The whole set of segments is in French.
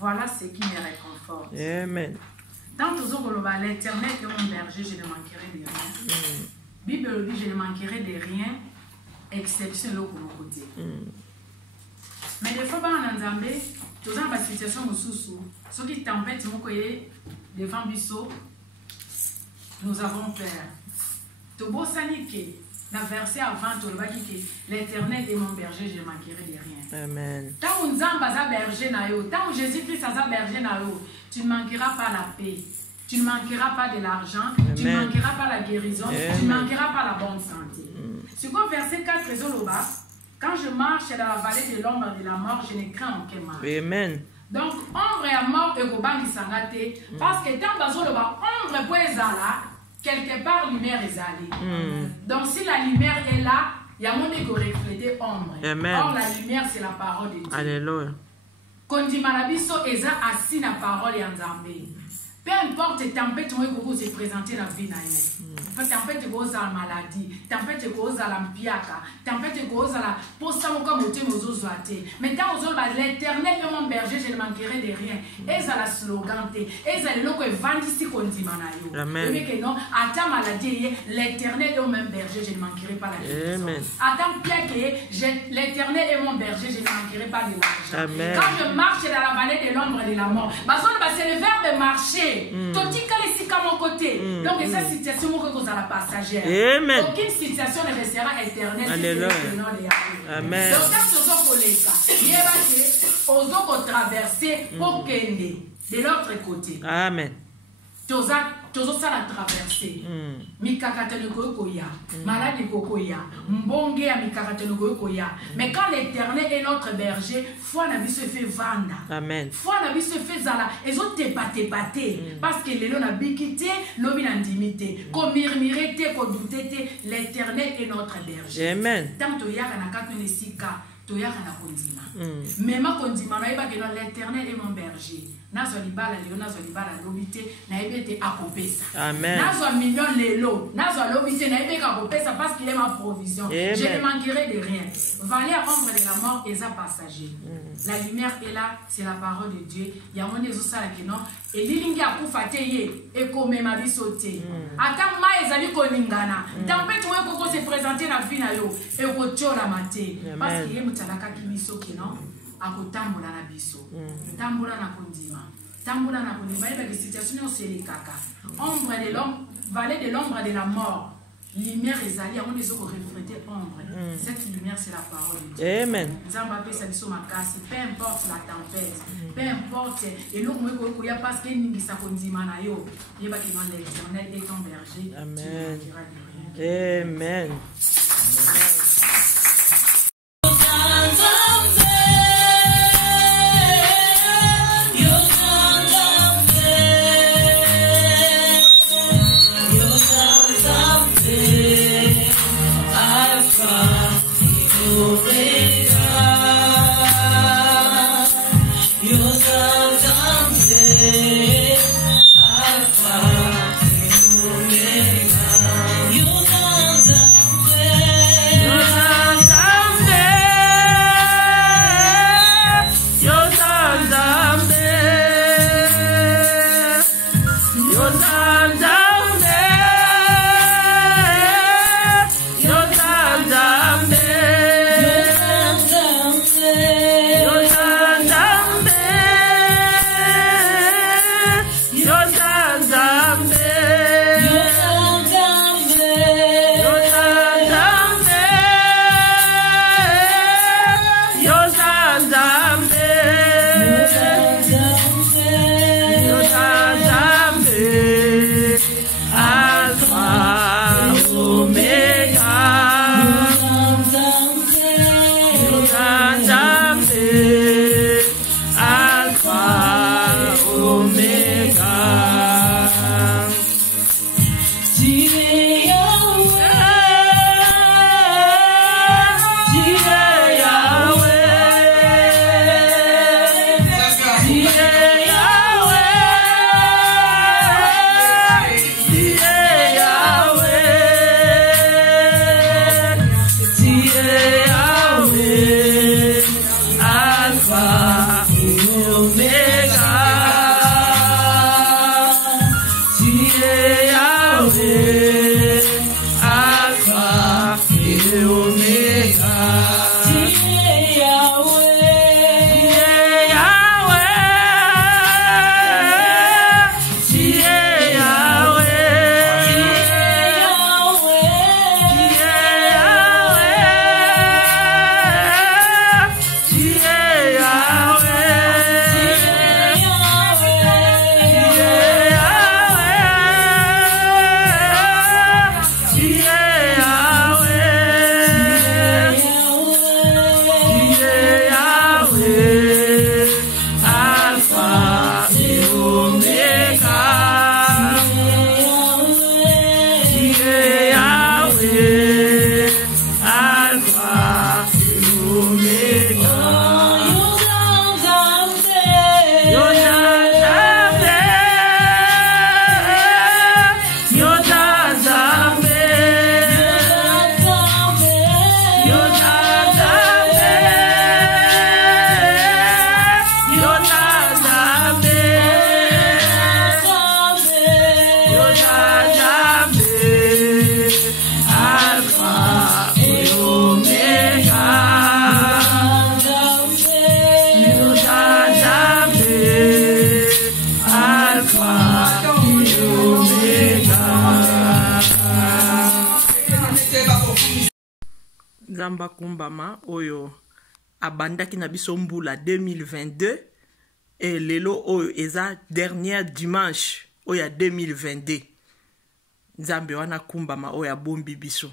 Voilà ce qui me réconforte. Amen. Dans tout ce l'Éternel est mon berger, je ne manquerai de rien. Bible dit, je ne manquerai de rien, exception là pour mon côté. Mais des fois, en Nzambé, tout dans la situation où ceux qui tempêtent, devant Bissot, nous avons peur. Tout beau sanique, la verset avant, tout le bas qui l'Éternel est mon berger, je ne manquerai de rien. Amen. Tant où Nzamba a berger na yo, tant où Jésus-Christ a berger na yo, tu ne manqueras pas la paix, tu ne manqueras pas de l'argent, tu ne manqueras pas la guérison, tu ne manqueras pas la bonne santé. Sur quoi verset 4, quand je marche dans la vallée de l'ombre de la mort, je ne crains aucun mal. Amen. Donc, ombre et mort et gobangi sangate, parce que tant bazo le bas, ombre pour ezala, quelque part lumière est allée. Donc, si la lumière est là, il y a mon égo reflété ombre. Or, la lumière, c'est la parole de Dieu. Alléluia. Quand dit Marabiso, Eza assis la parole et en Zambé. Peu importe les tempêtes qui vont se présenter dans la vie. Tempête qui cause la maladie, tempête qui cause la mpiaka, tempête qui cause la posta comme au thème aux autres. Mais dans l'Éternel est mon berger, je ne manquerai de rien. Et ça la slogan, et ça le loco est vendu si qu'on dit manayo. Amen. Mais que non, à ta maladie, l'Éternel est mon berger, je ne manquerai pas la guérison. À ta mpiaka, l'Éternel est mon berger, je ne manquerai pas de l'argent. Quand je marche dans la vallée de l'ombre et de la mort, c'est le verbe marcher. Tandis qu'elle est ici à mon côté. Donc, cette situation, à la passagère. Amen. Aucune situation ne restera éternelle. Alléluia. Amen. Donc, quand on va traverser pour Kende de l'autre côté. Amen. Toujours ça la traversée. Mikakatene koya, maladie koya, mbonge à mikakatene koya. Mais quand l'Éternel est notre berger, foi n'a vu se fait vendre. Amen. Foi n'a vu se fait zala. Et autres te baté. Parce que les lois n'a bikité, l'homme n'a intimité. Qu'on murmuré, qu'on douté, l'Éternel est notre berger. Amen. Tant que yaka na katone sika. toyaka na kondima mema kondima na yeba que l'Éternel est mon berger nazo libala lelo nazo libala lobité na yebete akopesa amen nazo million lelo nazo lobité na yebeka akopesa parce qu'il est ma provision amen. Je ne manquerai de rien vallée à ombre de la mort est un passager la lumière est là c'est la parole de Dieu ya mone ezosala que non et lilingi akufa te ye ekomema biso te ata mai ezali koningana tempête oyo koko se présenter na vie na yo ekotiola mate parce que ye mutalakaki biso ke non akotambola na biso tambola na kondima tambola na kondima yeba ke situation nyonso elekaka ombre de l'ombre vallée de l'ombre de la mort lumière ezali yango nde ezokoreflete ombre cette lumière c'est la parole de Dieu amen nzambe apesa biso makasi peu importe la tempête peu importe eloko moko okoya parce que eningisa kondima na yo yeba ke non l'Éternel est ton berger amen amen Nzamba kumbama oyo abandaki na biso mbula 2022 et lelo oyo eza dernier dimanche oyo 2022 Nzambe wana kumbama oyo abombi biso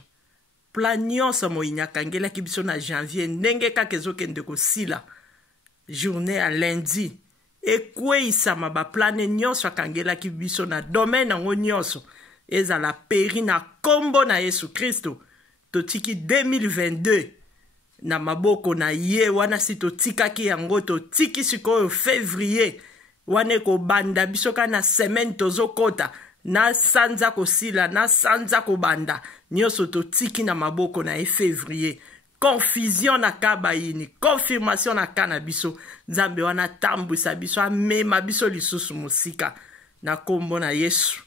plan nyonso moyinyaka ngelaki biso na janvier ndenge kaka ezokende kosila journée à lundi ekweisama baplane nyonso akangelaki biso na domaine yango nyonso ezala peri na kombo na Yesu Kristo totiki 2022 na maboko na ye wana si totikaki yango totiki sikoyo février wana ekobanda biso kaka na semaine tozokota na sanza kosila na sanza kobanda nyonso totiki na maboko na ye février. Confusion na kabayini, confirmation na kana biso nzambe wana tambwisa biso amema biso lisusu musika na kombo na Yesu.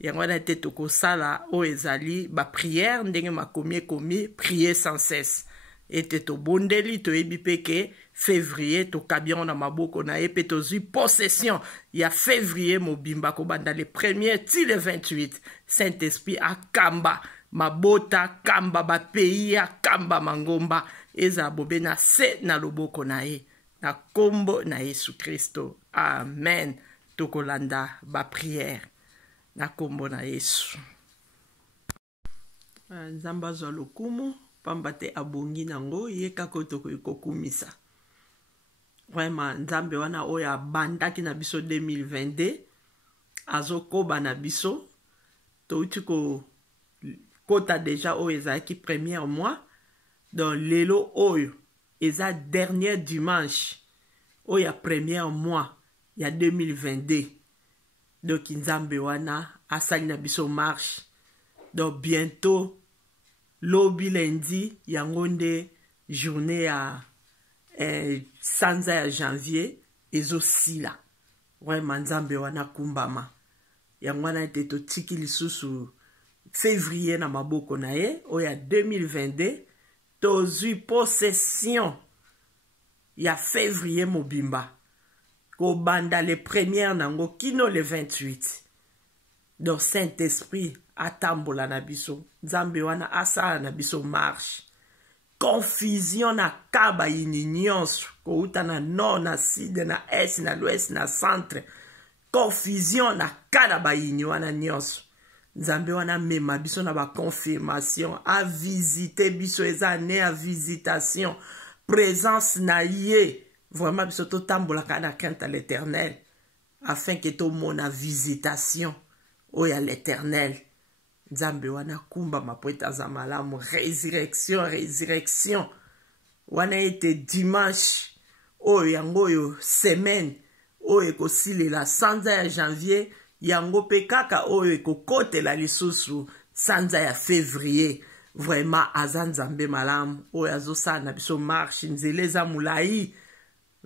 Yango wana te tokosala o ezali ba prière ndenge makomi ekomi prier sans cesse. Ete tobondeli toyebi peke février tokabion na maboko na ye pe tozwi possession ya février mobimba kobanda le 1er ti le 28. Saint-Esprit akamba mabota kamba ba pays akamba mangomba eza bobe na se na loboko na ye na kombo na Yesu Kristo. Amen. Tokolanda ba prière na kombo na Yesu. Nzamba zo lokumu pamba te abongi nango ye kako tokokumisa. Vraiment nzambe wana oyo abandaki na biso 2022 azokoba na biso touti ko kota déjà oyo ezalaki premier mois donc lelo oyo eza dernier dimanche oyo ya premier mois ya 2022 donc nzambe wana asali na biso marche donc bientôt lobi lundi yango nde journée ya sanza ya janvier ezosila vraiment nzambe wana kumbama yango wana ete totiki lisusu février na maboko na ye oya 2022 tozwi possession ya février mobimba kobanda le 1er nango kino le 28. Donc Saint-Esprit atambola na biso nzambe wana asala na biso marche. Confusion na kaba yini nyonso kouta na nord na sud na est na l'ouest na centre. Confusion na kada bayini wana nyonso nzambe wana mema biso na ba confirmation a visiter biso eza ne a visitation présence na ye vraiment biso to tambola kana crainte à l'Éternel afin que tout monde a visitation oya l'Éternel nzambe wana kumba mapoeta za malamu résurrection wana ete dimanche oyo yango yo semaine oyo ekosilela sanza ya janvier yango pe kaka oyo ekokotela lisusu sanza ya février. Vraiment aza nzambe malamu oyo azosala na biso marche nzela eza mulai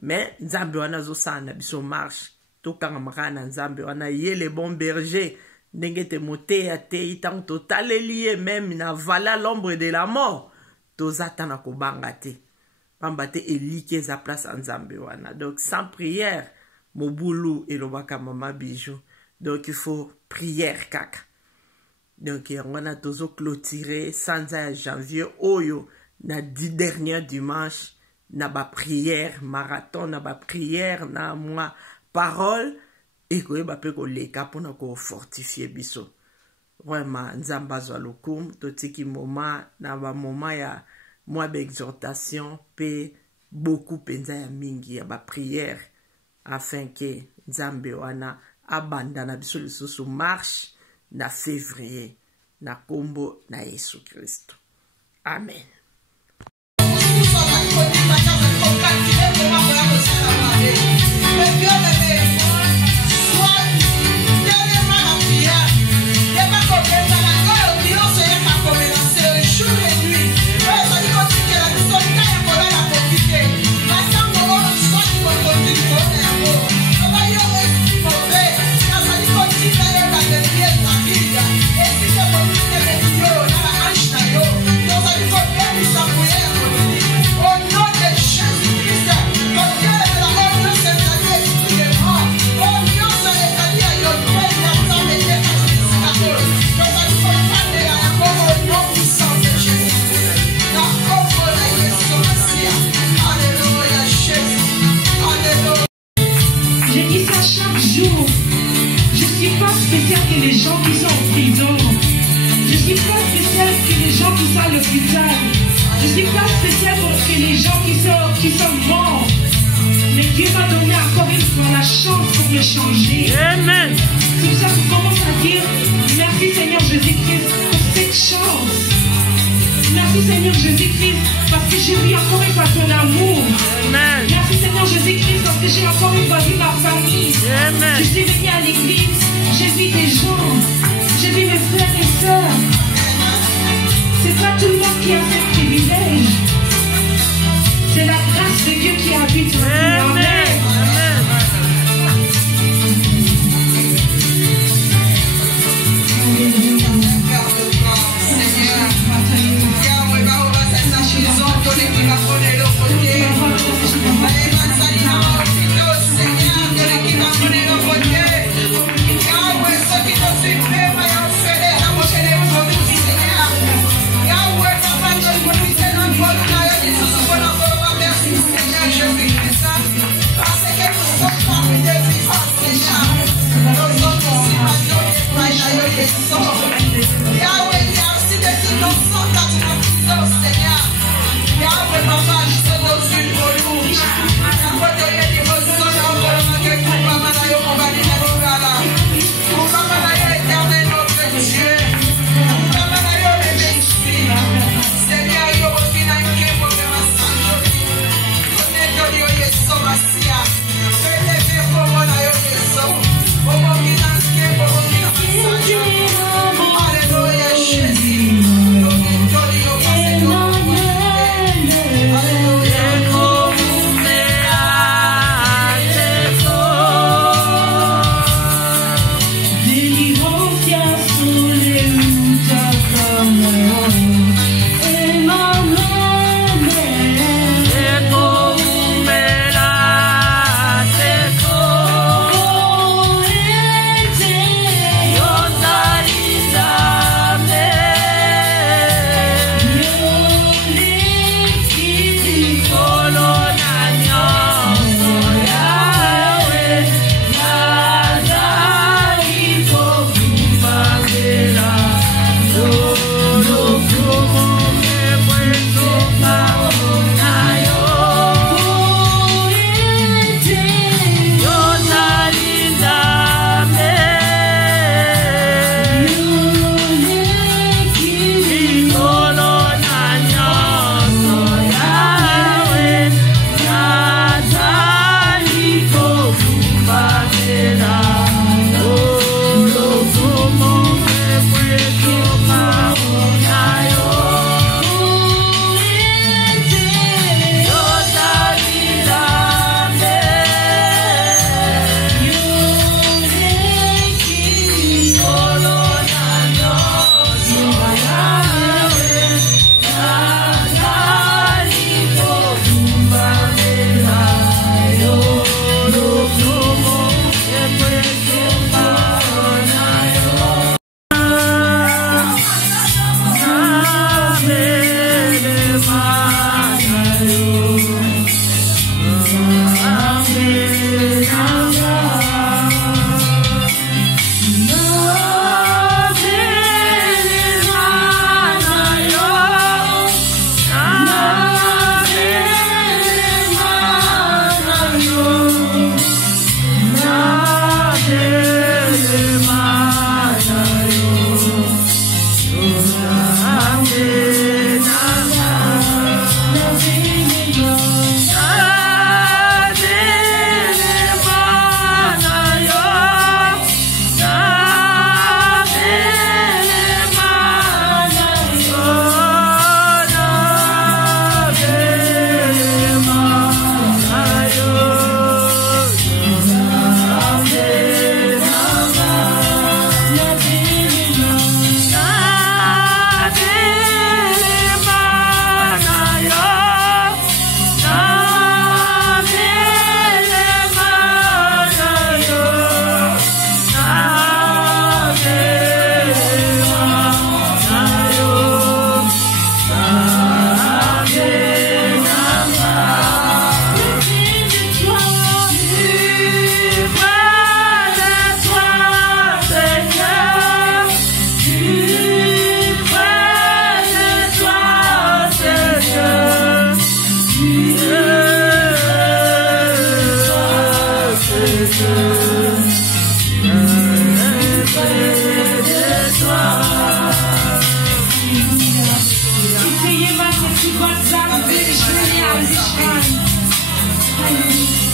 mais nzambe wana azosala na biso marche tokangamaka na nzambe wana ye le bon berger ndenge te moteya te itango totaleli ye même na vala l'ombre de la mort tozata na kobanga te pamba te eliki eza place ya nzambe wana. Donc sans prière mobulu elobaka mama bijou. Donc il faut prière kaka. Donc on a toujours clôturé sanza janvier oyo na 10 dernier dimanche na ba prière marathon na ba prière na moi parole et ko ba pe ko leka pona ko fortifier biso. Vraiment nzamba zo lokum to tiki moment na ba moment ya moi d'exhortation pe beaucoup penza ya mingi ya ba prière afin que nzambe wana abanda na biso lisusu marche na février na kombo na Yesu Kristo. Amen. Amen. C'est pour ça qu'on commence à dire merci Seigneur Jésus-Christ pour cette chance. Merci Seigneur Jésus-Christ, parce que j'ai vu encore une fois ton amour. Amen. Merci Seigneur Jésus-Christ, parce que j'ai encore une fois vu ma famille. Amen. Je suis venue à l'église, j'ai vu des gens, j'ai vu mes frères et sœurs. C'est pas tout le monde qui a ce privilège. C'est la grâce de Dieu qui habite en nous. Amen.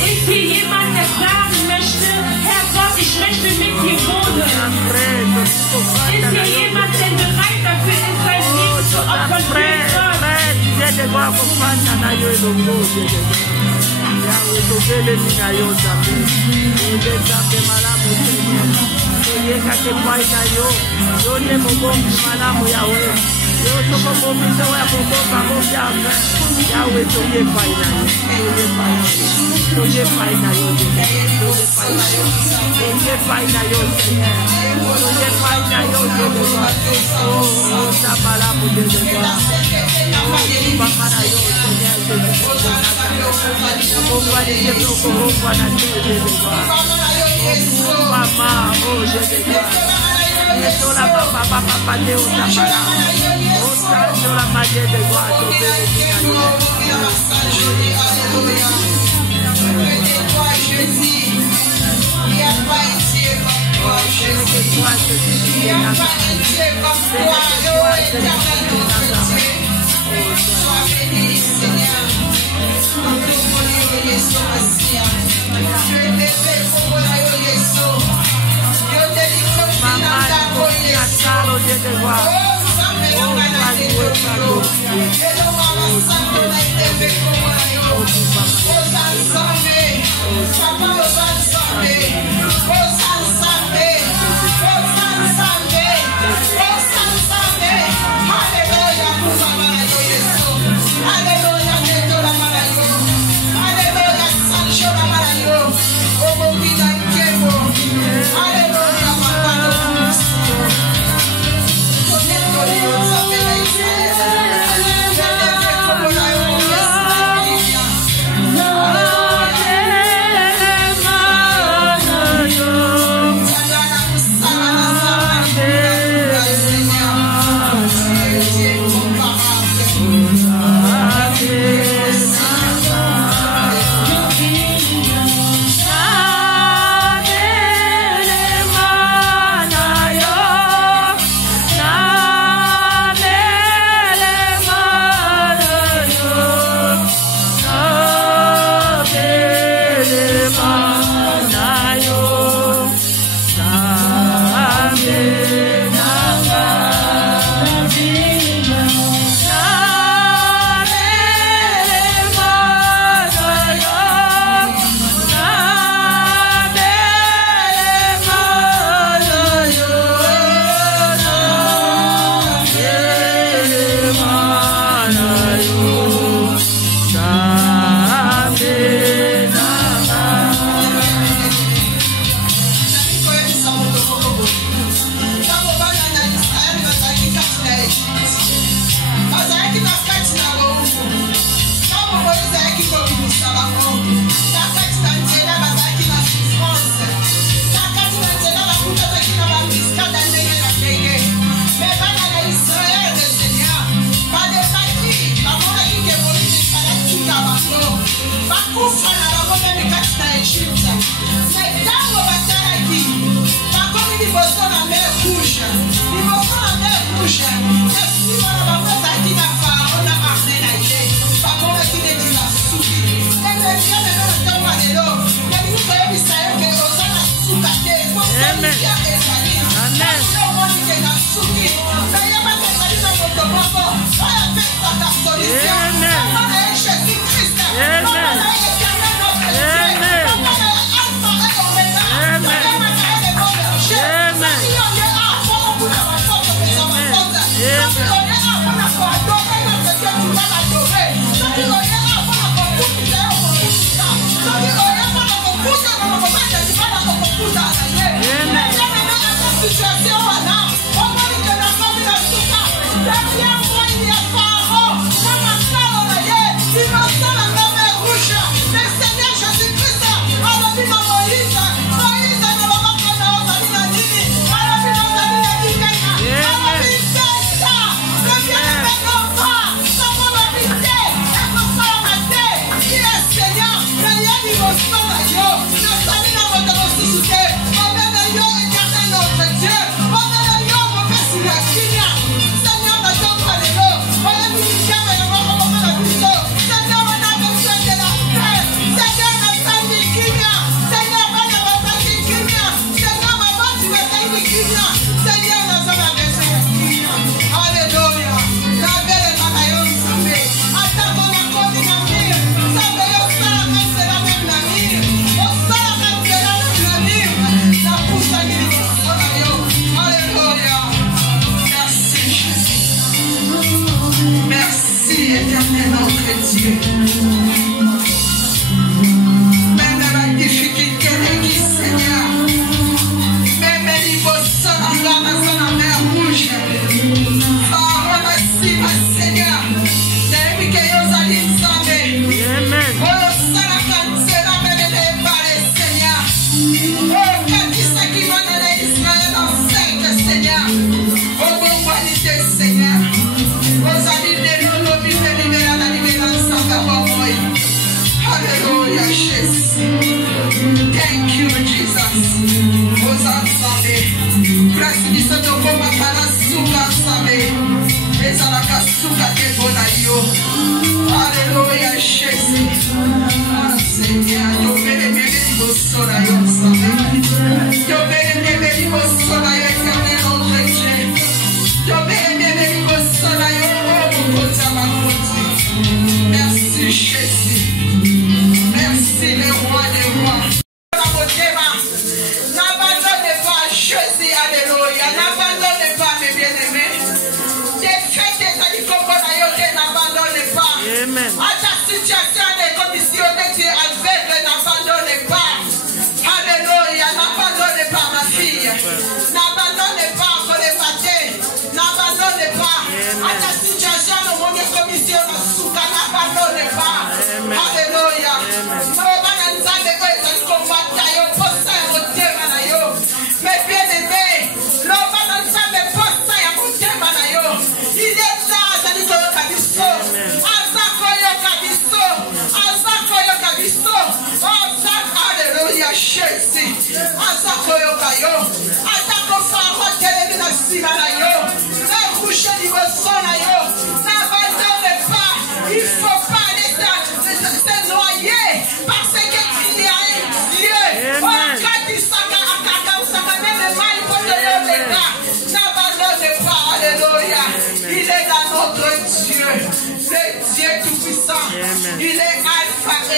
Ist hier jemand, der sagen möchte, Herr Gott, ich möchte mit dir wohnen? Ist hier jemand, der bereit dafür ist, sein Leben zu opfern für Gott? Amen. kasi biso tokomaka na suka nzambe ezalaka suka te mpona yo. Alleluya Jésus. Seigneur, tobelemele liboso na yo nzambe, tobelemele liboso na yo éternel notre Dieu, tobelemele liboso na yo mokonzi ya bakonzi. Merci Jésus, merci le roi des rois. N'abandonne pas Jésus, alléluia, n'abandonne pas mes bien-aimés. Tes fêtes et ta n'abandonne pas. À ta situation de conditionner, tu es aveugle, n'abandonne pas. Alléluia, n'abandonne pas ma fille. N'abandonne pas pour les mater. N'abandonne pas. À ta situation de mon commission, n'abandonne pas. Alléluia. Mais bien aimé, l'homme n'ensemble posta ya motema na yo. Il est là, ça dit koyo kabiso. Azakoyo kabiso. Azakoyo kabiso. Alléluia, Jésus. Azakoyo kayo. Atako faro telemi na sima na yo. Na couche liboso na yo. N'abandonne pas. Il faut pas se noyer parce que tu y a un Dieu. N'abandonne pas, alléluia. Il est dans notre Dieu, le Dieu tout-puissant. Il est alpha et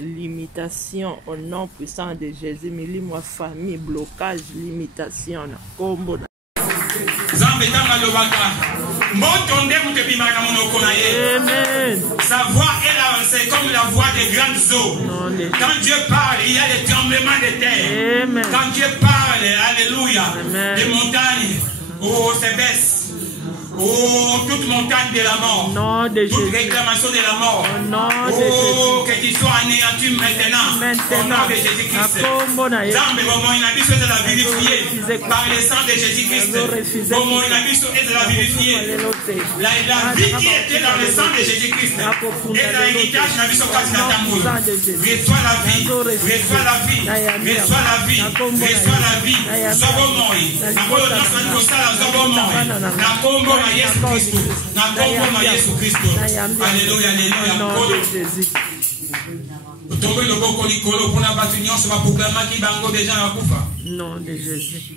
limitation au nom puissant de Jésus. Milimo famille, blocage, limitation. Combo. Amen. Sa voix c'est comme la voix des grandes eaux. Quand Dieu parle, il y a des tremblements de terre. Amen. Quand Dieu parle, alléluia, Amen. les montagnes se baissent. Oh, toute montagne de la mort, toute réclamation de la mort, oh, que tu sois anéanti maintenant, au nom de Jésus-Christ. Zambe, comment il a vu de la vérifier par le sang de Jésus-Christ. Comment il a vu de la vérifier. La vie qui était dans le sang de Jésus-Christ et dans l'héritage, il a vu son cas dans ta moule. Reçois la vie, reçois la vie, reçois la vie, reçois la vie. Zobomoi, la bonne danse de Kosala, Zobomoi, la combo. Yesu Kristo na kombo na Yesu Kristo. Alléluia, alléluia. Tombe loboko likolo pona batu nyonso ba proclama ki bango déjà na kufa. Nom de Jésus.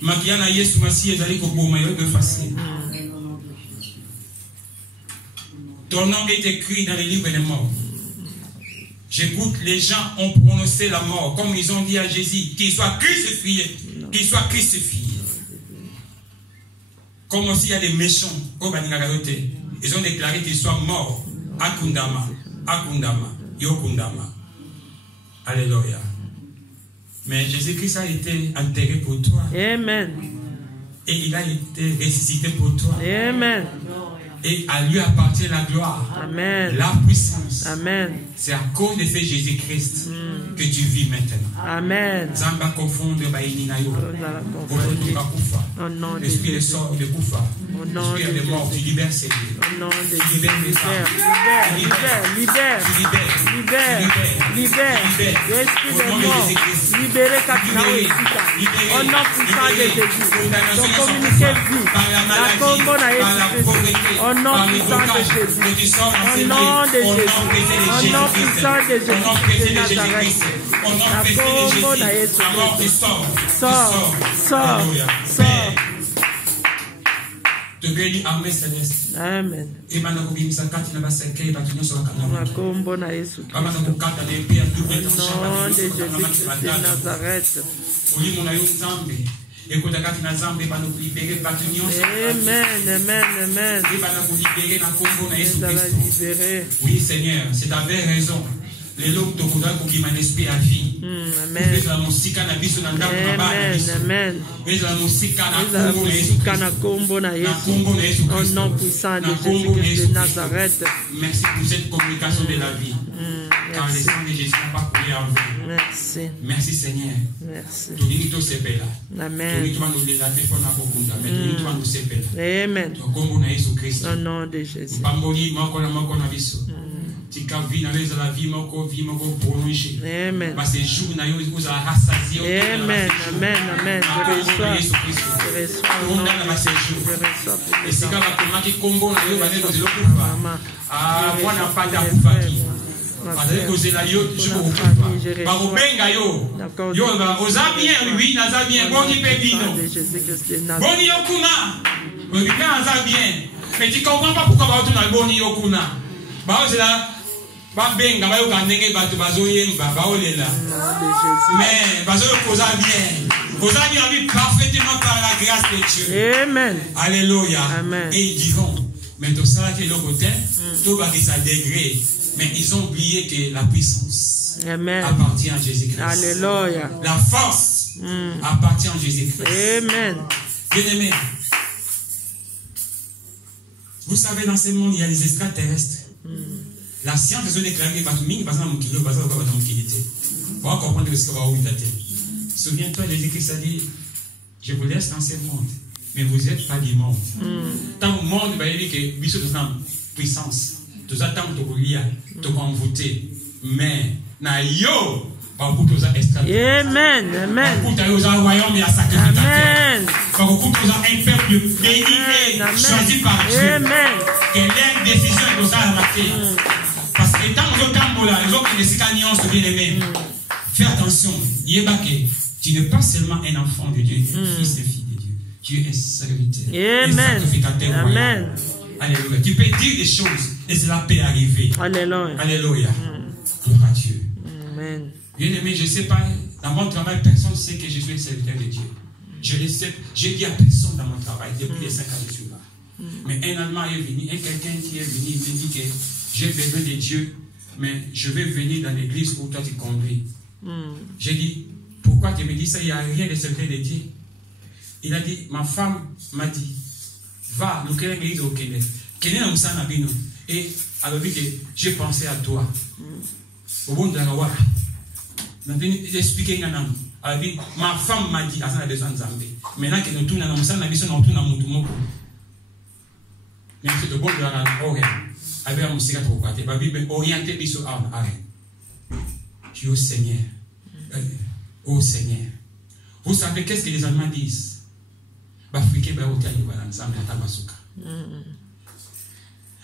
Makiana Yesu Masiye ezali koboma yo de facile. Ton nom est écrit dans les livres des morts. J'écoute, les gens ont prononcé la mort comme ils ont dit à Jésus qu'il soit crucifié, qu'il soit crucifié. Comme aussi il y a des méchants, ils ont déclaré qu'ils soient morts. Akundama, Akundama, Yokundama. Alléluia. Mais Jésus-Christ a été enterré pour toi. Amen. Et il a été ressuscité pour toi. Amen. Et à lui appartient la gloire, Amen. la puissance. Amen. C'est à cause de ce Jésus-Christ que tu vis maintenant. Amen. Zamba confondre baininayo. L'esprit de sort de Koufa. L'esprit de mort, tu libères ces lieux. Au nom de Tu Jésus. libères les femmes. Libère. L'esprit de mort. Libérez Katinao et Sika. Au nom puissant de Jésus. Donc communiquez vie. La combo na Jésus. Au nom puissant de Jésus. Au nom de Jésus. Au nom puissant de Jésus de Nazareth. La combo na Jésus. Sors. Amen. La combo na Jésus. Au nom de Jésus de Nazareth. Amen. Oui, Seigneur, c'est ta vraie raison. les lots de Koda qui m'a esprit à vie. Amen. Les la musique na biso na ndako na bana biso. Amen. Les la musique na kombo na Yesu. Au nom puissant de Jésus-Christ de Nazareth. Merci pour cette communication de la vie. Car le sang de Jésus n'a pas coulé en vain. Merci. Merci Seigneur. Merci. Amen. Amen. Au nom de Jésus. Amen. Amen. Amen. mais tu comprends pas pourquoi tu n'as pas mais parfaitement par la grâce de Dieu. Amen. Alléluia. Amen. Et ils diront, mais tout ça qui est le côté, tout va qui ça degré. Mais ils ont oublié que la puissance appartient à Jésus-Christ. Alléluia. La force appartient à Jésus-Christ. Amen. Bien-aimés, vous savez, dans ce monde, il y a les extraterrestres. La science est déclarée par tout le monde, parce que nous on va comprendre ce que va vous dire. Souviens-toi, Jésus-Christ a dit, je vous laisse dans ce monde, mais vous n'êtes pas du monde. Tant au monde, il va dire que vous êtes dans puissance. Tout ça, tant que vous liez, tout comme vous êtes. Mais, na yo, beaucoup de choses extraterrestres. Amen. Amen. Beaucoup de choses en royaume et à sacrificateur. Beaucoup de choses un peuple béni et choisi par Dieu. Amen. Que leur décision est pour ça rater. Parce que tant que les autres ne sont pas bien aimés. Fais attention. Tu n'es pas seulement un enfant de Dieu, tu es un fils et fille de Dieu. Tu es un serviteur. Amen. Un sacrificateur. Amen. Alléluia. Tu peux dire des choses et cela peut arriver. Alléluia. Alléluia. Gloire à Dieu. Amen. Bien aimé, je ne sais pas, dans mon travail, personne ne sait que je suis un serviteur de Dieu. Je ne sais, je dis à personne dans mon travail, depuis les 5 ans que je suis là. Mais un Allemand est venu, quelqu'un qui est venu, il me dit que j'ai besoin de Dieu, mais je vais venir dans l'église où toi tu conduis. J'ai dit, pourquoi tu me dis ça? Il n'y a rien de serviteur de Dieu. Il a dit, ma femme m'a dit, va, nous créons l'église au Kenya. Kenya nous sommes abîmés. Et alors que j'ai pensé à toi. Au bon de la loi. J'expliquais ma femme m'a dit, elle a besoin de Zambé. Maintenant que nous tournons dans le sang, nous tournons dans le monde. Mais c'est le bon de la loi. Avec un musique à trop côté. La Bible orientée biso à arrêt. Dieu Seigneur. Oh Seigneur. Vous savez qu'est-ce que les Allemands disent? L'Africain va au hôtel de Balanzam, il a tabasuka.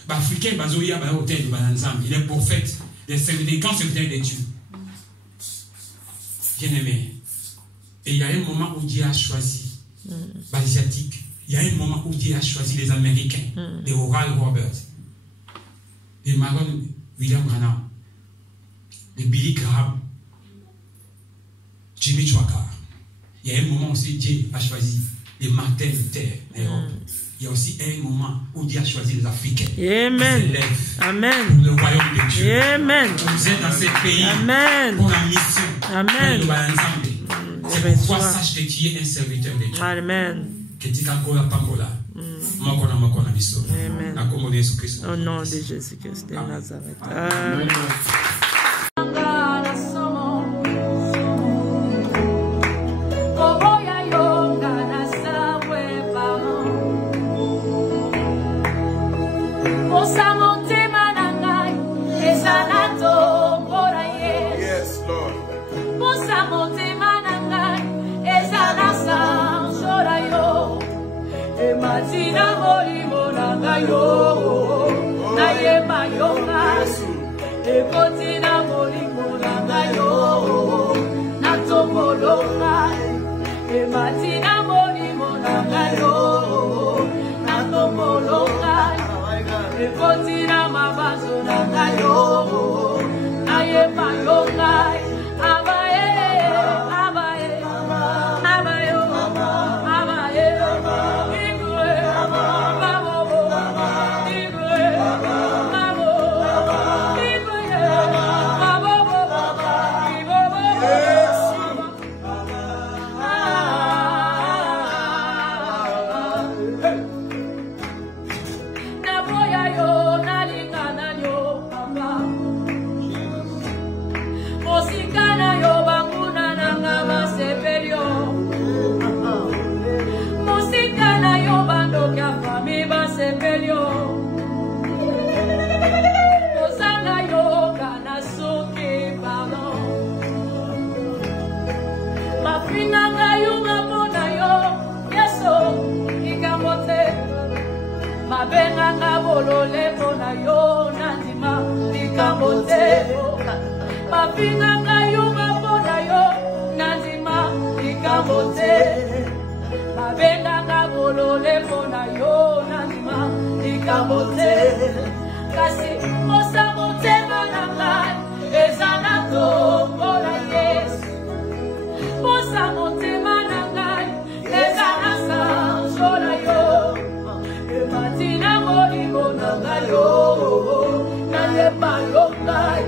L'Africain va au hôtel de Balanzam, il est prophète, des grands serviteurs de Dieu. Bien-aimé. Et il y a un moment où Dieu a choisi l'Asiatique. Il y a un moment où Dieu a choisi les Américains, les Oral Roberts, les Maron William Branham, les Billy Graham, Jimmy Chwaka. Il y a un moment aussi où Dieu a choisi les Martin Luther en Europe. Il y a aussi un moment où Dieu a choisi les Africains. Amen. Amen. Pour le royaume de Dieu. Amen. Vous êtes dans ce pays. Amen. Pour la mission. Amen. C'est pourquoi sache que tu es un serviteur de Dieu. Amen. Que tu as encore la pangola. Amen. Au nom de Jésus-Christ de Nazareth. Amen. Mapinganga yunga pona yo, yeso, ikamote. Mabenganga bolole pona yo, nandima, ikamote. Mapinganga yunga pona yo, nandima, ikamote. Mabenganga bolole pona yo, nandima, ikamote. Kasi osa motema nangai, ezanato pona Yesu. Osa motema nangai, ezanasa sola yo. Ematina molimo nangai yo, nayeba yo ngai.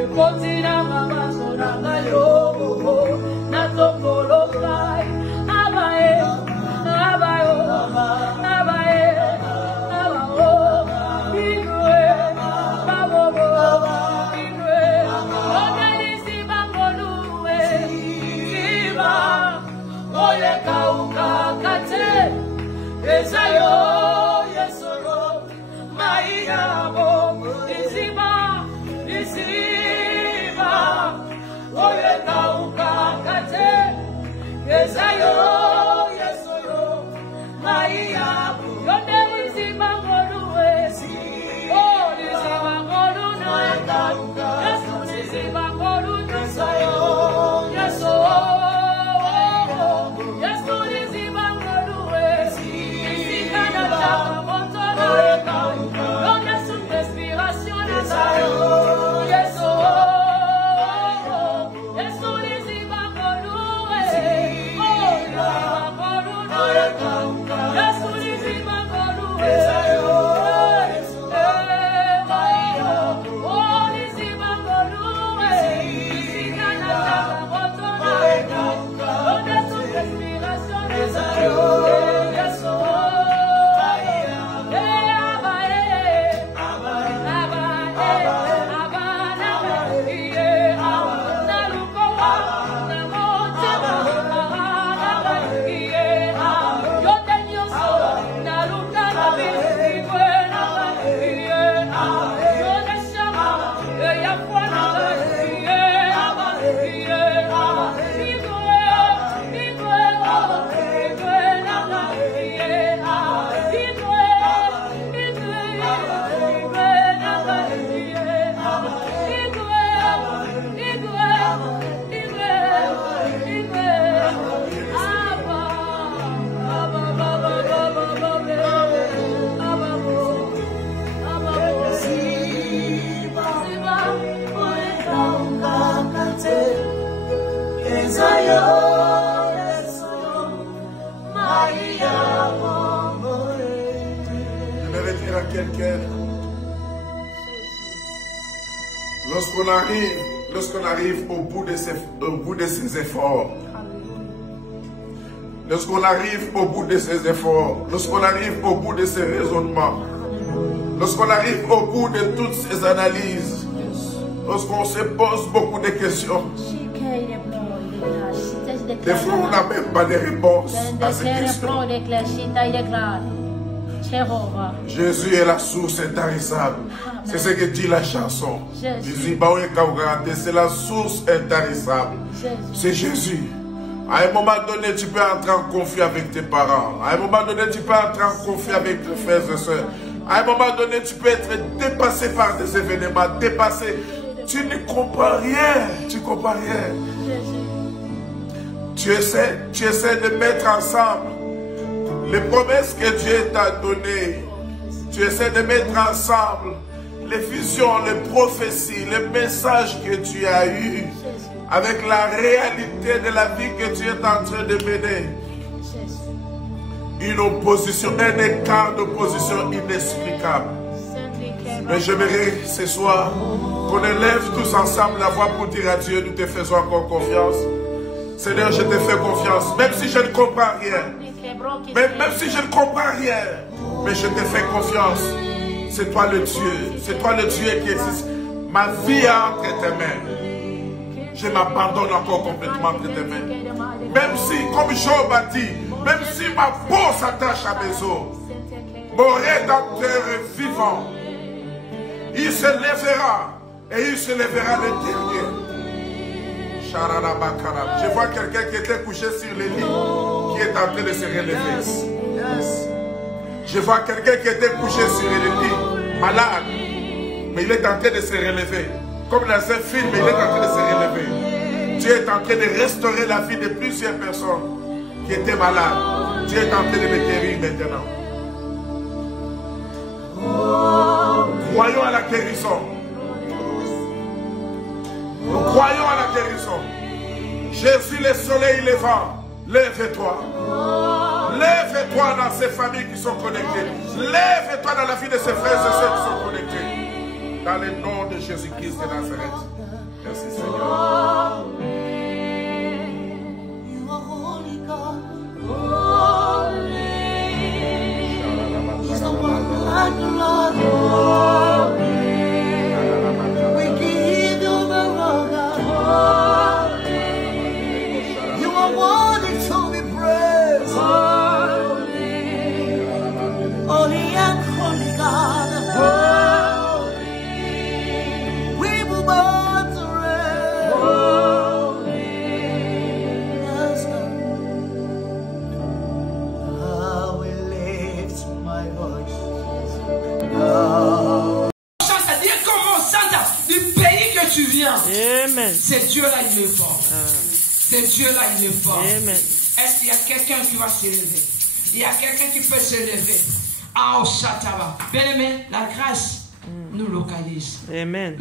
Ekotina mamazo nangai yo, natokolo ngai. Abae, abae, abae, abae, inwe, babobo, inwe. Ogalisi bangolue, siba, oye kauka kate. Esayo, yesoro, maiyabo, isiba, isiba, oye kauka kate. Esayo, yesoro, maiyabo, yonde isibangolu esi, oh isibangolu na kauka, yesu isibangolu nesayo, yeso, yesu isibangolu esi, isikana chama montona kauka, donde su respiración nesayo, yeso, yesu isibangolu esi, oh isibangolu na kauka, yesu isibangolu esi. Lorsqu'on arrive au bout de ses efforts, lorsqu'on arrive au bout de ses efforts, lorsqu'on arrive au bout de ses raisonnements, lorsqu'on arrive au bout de toutes ses analyses, lorsqu'on se pose beaucoup de questions, des fois on n'a même pas de réponse à ces questions. Jésus est la source intarissable. C'est ce que dit la chanson. C'est la source intarissable. C'est Jésus. À un moment donné, tu peux entrer en conflit avec tes parents. À un moment donné, tu peux entrer en conflit avec tes frères et sœurs. À un moment donné, tu peux être dépassé par des événements. Dépassé. Tu ne comprends rien. Tu ne comprends rien. Tu essaies de mettre ensemble les promesses que Dieu t'a données. Tu essaies de mettre ensemble les visions, les prophéties, les messages que tu as eus avec la réalité de la vie que tu es en train de mener. Une opposition, un écart d'opposition inexplicable. Mais j'aimerais ce soir qu'on élève tous ensemble la voix pour dire à Dieu, nous te faisons encore confiance. Seigneur, je te fais confiance, même si je ne comprends rien. Même si je ne comprends rien, mais je te fais confiance. C'est toi le Dieu. C'est toi le Dieu qui existe. Ma vie est entre tes mains. Je m'abandonne encore complètement entre tes mains. Même si, comme Job a dit, même si ma peau s'attache à mes os, mon Rédempteur est vivant. Il se lèvera et il se lèvera le dernier. Je vois quelqu'un qui était couché sur le lit, qui est en train de se relever. Je vois quelqu'un qui était couché sur le lit, malade, mais il est en train de se relever. Comme dans un film, il est en train de se relever. Dieu est en train de restaurer la vie de plusieurs personnes qui étaient malades. Dieu est en train de les guérir maintenant. Croyons à la guérison. Nous croyons à la guérison. Jésus, le soleil levant, lève-toi. Lève-toi dans ces familles qui sont connectées. Lève-toi dans la vie de ces frères et sœurs qui sont connectés. Dans le nom de Jésus-Christ de Nazareth. Merci Seigneur. Amen. C'est Dieu là, il est fort. C'est Dieu là, il est fort. Amen. Est-ce qu'il y a quelqu'un qui va se lever? Il y a quelqu'un qui peut se lever. Ah, au Sataba. Bien-aimé, la grâce nous localise. Amen.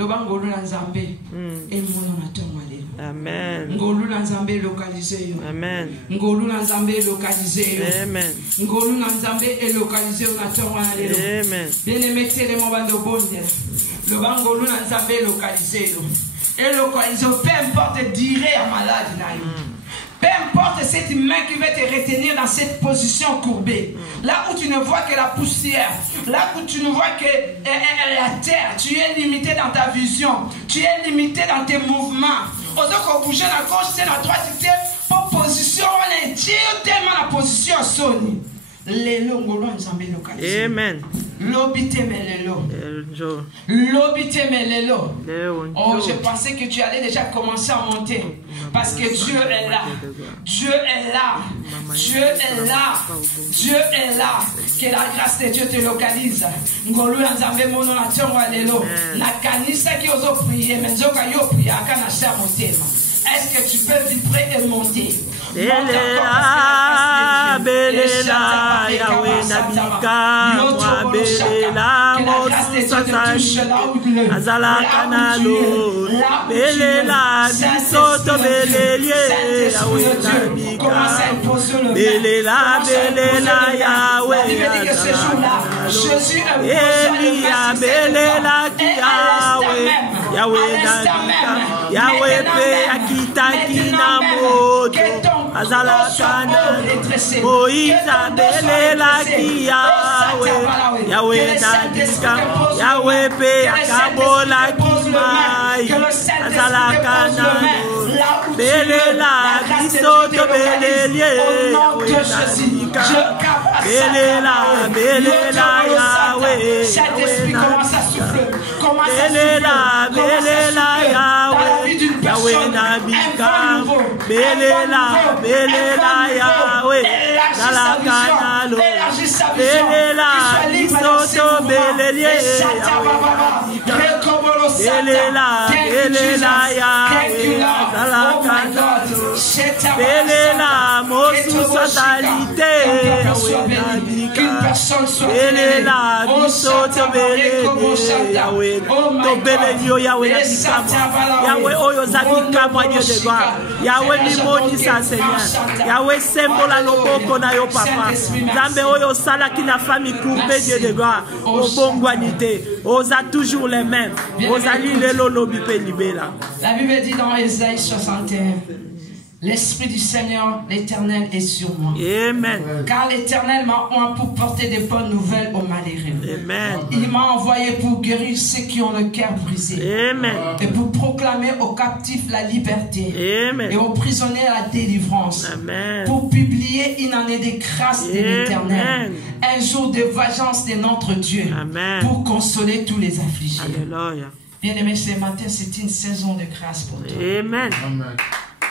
Amen. Ngolu na Nzambe localisé yo. Amen. Ngolu na Nzambe localisé yo. Amen. Ngolu na Nzambe est localisé yo na tonga na lelo. Amen. Bien-aimé, télé mo bando bonde. Le bangolu na Nzambe localisé yo. Et localisé, peu importe dirait à malade na yo. Peu importe cette main qui va te retenir dans cette position courbée. Là où tu ne vois que la poussière. Là où tu ne vois que la terre. Tu es limité dans ta vision. Tu es limité dans tes mouvements. Aux bouger à gauche, c'est la droite, c'est pour position. On est tellement la position sonne. Les longolo nous ont localisé. Amen. L'obité melelo. L'obité melelo. Oh, je pensais que tu allais déjà commencer à monter. Parce que Dieu est là. Dieu est là. Dieu est là. Dieu est là. Que la grâce de Dieu te localise. Ngolu nzambe mono na tongo alelo. Na kanisa ki ozo prier, mais nzoka yo prier aka na cha motema. Est-ce que tu peux vibrer et monter? Belela, belela, Yahweh Nabika, moi belela, Mosusa Sani, Azala Kanalo, belela, Bisoto belelie, Yahweh Nabika, belela, belela, Yahweh Elia, belela, Yahweh, Yahweh Nabika, Yahweh pe akita kina moto. Azala kana Moïse belela ki Yahweh Yahweh Nabika Yahweh pe akabola ki mai Azala kana belela bisoto belelie Yahweh Nabika belela belela Yahweh belela belela Yahweh Yahweh Nabika belela belela Yahweh Zala kanalo belela bisoto belelie belela belela Yahweh Zala kanalo belela Mosusa salite Yahweh Nabika belela bisoto belelie Yahweh to belelio Yahweh Nabika Yahweh oyo zabika moi Dieu de gloire Yahweh limonisa Seigneur Yahweh sembola loboko na yo papa Nzambe oyo sala ki na famille courbée Dieu de gloire obongwanité oza toujours les mêmes ozali lelo lobi pe libela. La Bible dit dans Ésaïe 61 l'Esprit du Seigneur, l'Éternel est sur moi. Amen. Car l'Éternel m'a envoyé pour porter des bonnes nouvelles aux malheureux. Amen. Il m'a envoyé pour guérir ceux qui ont le cœur brisé. Amen. Et pour proclamer aux captifs la liberté. Amen. Et aux prisonniers la délivrance. Amen. Pour publier une année de grâce de l'Éternel. Un jour de vengeance de notre Dieu. Amen. Pour consoler tous les affligés. Alléluia. Bien-aimé, ce matin, c'est une saison de grâce pour toi. Amen.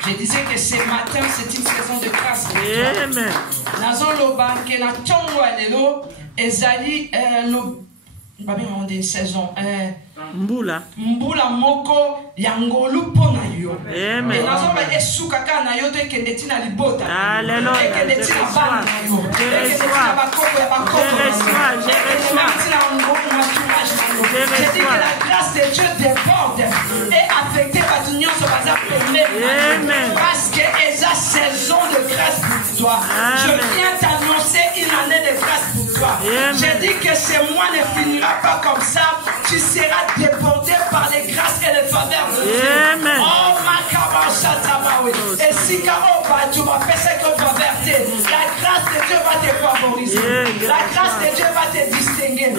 Je disais que ce matin, c'est une saison de grâce pour toi. Amen. Nazo loba ke na tongo lelo ezali une saison Mbula moko ya ngolu pona yo. Amen. Nazo ba esuka ka na yo to ekende tina libota. Alléluia. Ekende tina bana na yo. Ekende tina bakoko ya bakoko. Je dis que la grâce de Dieu déborde et affecte par l'union sur bazar permet. Parce que esa saison de grâce pour toi. Je viens t'annoncer une année de grâce pour toi. Je dis que ce mois ne finira pas comme ça. Tu seras débordé par les grâces et les faveurs de Dieu. Oh ma kabashatabawe. Et si tu vas faire ce qu'on va verser, la grâce de Dieu va te favoriser. La grâce de Dieu va te distinguer.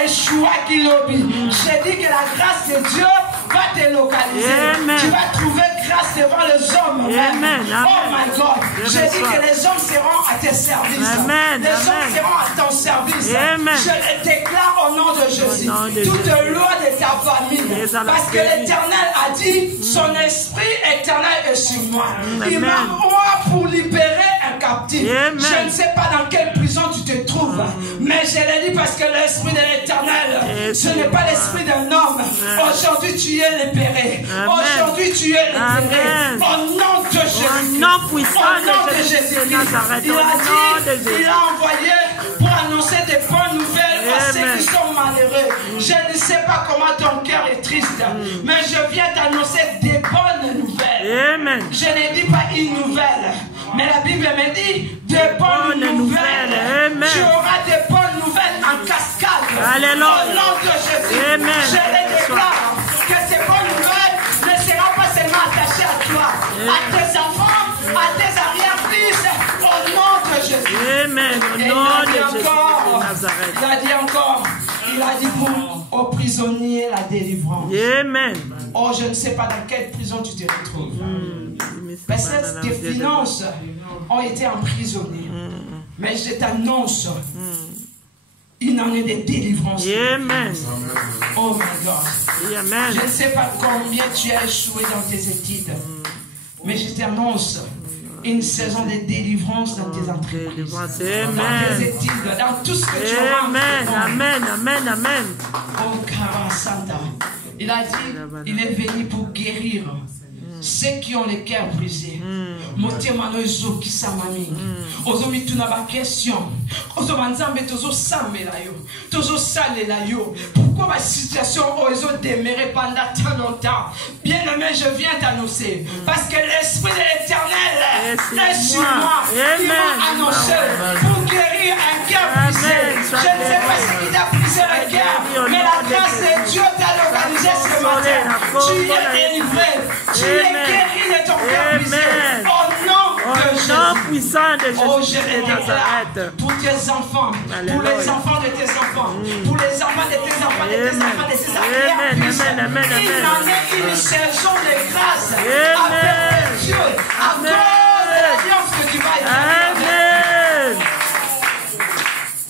Et si je dis que la grâce de Dieu va te localiser. Tu vas trouver grâce devant les hommes. Oh my God. Je dis que les hommes seront à tes services. Les hommes seront à ton service. Je le déclare au nom de Jésus. Toute loi de ta famille. Parce que l'Éternel a dit, son esprit éternel est sur moi. Il m'a envoyé pour libérer un captif. Je ne sais pas dans quelle prison tu te trouves. Mais je l'ai dit parce que l'esprit de l'Éternel, ce n'est pas l'esprit d'un homme. Aujourd'hui tu es libéré. Aujourd'hui tu es libéré. Au nom de Jésus. Au nom puissant de Jésus. Il a envoyé pour annoncer des bonnes nouvelles à ceux qui sont malheureux. Je ne sais pas comment ton cœur est triste, mais je viens t'annoncer des bonnes nouvelles. Je ne dis pas une nouvelle, mais la Bible me dit des bonnes nouvelles. Tu auras des bonnes nouvelles en cascade. Alléluia. Au nom de Jésus. Je les déclare que ces bonnes nouvelles ne seront pas seulement attachées à toi, à tes enfants, à tes arrière-fils, au nom de Jésus. Amen. Au nom de Jésus de Nazareth. Il a dit encore, il a dit pour aux prisonniers la délivrance. Amen. Oh, je ne sais pas dans quelle prison tu te retrouves. Parce que tes finances ont été emprisonnées. Mais je t'annonce une année de délivrance. Amen. Oh my God. Amen. Je ne sais pas combien tu as échoué dans tes études. Mais je t'annonce une saison de délivrance dans tes entreprises, dans tes études, dans tout ce que tu as. Amen, amen, amen. Oh Karasanta. Il a dit, il est venu pour guérir ceux qui ont les cœurs brisés. Motema ezo kisamami. Ozomi tuna ba question. Ozoma nzambe tozo samela yo. Tozo salela yo. Pourquoi ma situation ozo demeurer pendant tant longtemps? Bien-aimé, je viens t'annoncer parce que l'esprit de l'Éternel est sur moi. Il m'a annoncé pour guérir un cœur brisé. Je ne sais pas ce qui t'a brisé le cœur, mais la grâce de Dieu t'a localisé ce matin. Tu es délivré. Tu es guéri de ton cœur brisé. Au nom de Jésus. Puissant de Jésus. Oh, je le déclare pour tes enfants, pour les enfants de tes enfants, pour les enfants de tes enfants, de tes enfants, de tes enfants. Il en est une saison de grâce avec Dieu, à cause de l'alliance que tu vas établir.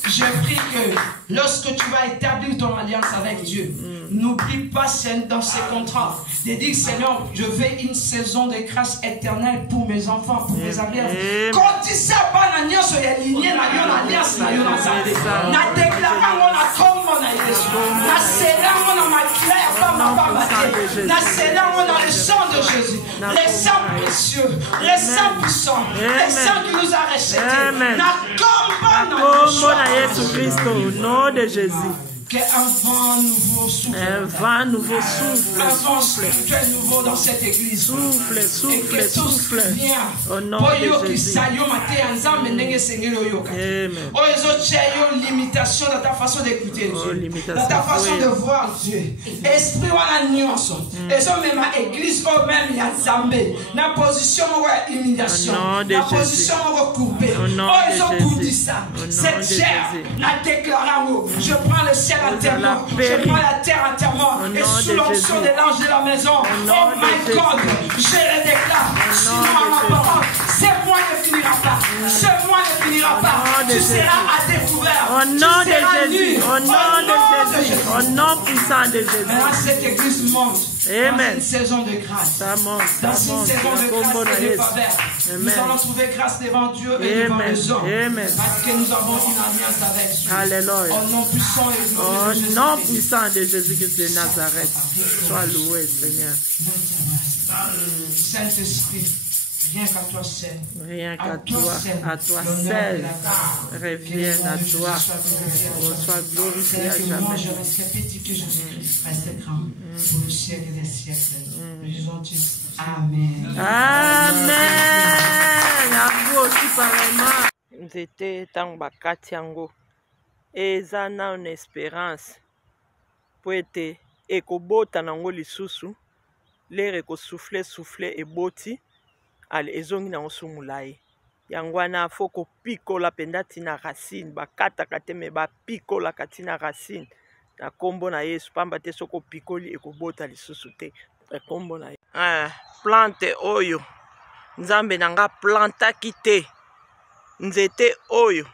Je prie que lorsque tu vas établir ton alliance avec Dieu, n'oublie pas dans ces contrats de dire Seigneur, je veux une saison de grâce éternelle pour mes enfants, pour mes alliances. Quand tu sais pas l'alliance, il y a lignée l'alliance, na déclarant mon comme na Jésus, na scellant mon ma claire, pas ma part na scellant mon le sang de Jésus, le sang précieux, le sang puissant, le sang qui nous a rachetés, na comme na Jésus-Christ, au nom de Jésus. Qu'un vent nouveau souffle. Un vent nouveau souffle. Un vent spirituel nouveau dans cette église. Souffle, souffle, souffle. Au nom de Jésus. Amen. Limitation dans ta façon d'écouter Dieu. Dans ta façon de voir Dieu. Esprit ou la nuance. Et ça même à l'église ou même il y a Zambé. Dans la position de l'humiliation. Dans la position de couper. Oh, ils ont tout dit ça. Cette chair n'a déclaré je prends le ciel entièrement. Je prends la terre entièrement. Et sous l'onction de l'ange de la maison. Oh my God. Je le déclare. Sinon ma parole. C'est moi ne finira pas. Ce mois ne finira pas. Tu seras à découvert. Au nom de Jésus. Au nom de Jésus. Au nom puissant de Jésus. Maintenant, cette église monte. Amen. Dans une saison de grâce. Ça monte. Dans une saison de grâce et de faveur. Nous allons trouver grâce devant Dieu et devant les hommes. Amen. Parce que nous avons une alliance avec Dieu. Alléluia. Au nom puissant et glorieux de Au nom puissant de Jésus-Christ de Nazareth. Sois loué, Seigneur. Saint-Esprit, rien qu'à toi seul. Rien qu'à toi, à toi seul. Revienne à toi. Sois glorifié à jamais. Je reste petit que Jésus-Christ reste grand pour le siècle des siècles. Nous disons tous Amen. Amen. À vous aussi pareillement. Nous étions dans Bakatiango. Et ça n'a une espérance. Pour être ekobota nango lisusu. L'air ekosouffler et boti. Ale ezongi na osumulai. Yangwana foko piko la pendati na racine. Bakata kateme ba piko la katina racine. Na kombo na Yesu pamba te soko pikoli ekobota lisusu te. Kombo na plante oyo. Nzambe nanga planta kite. Nzete oyo.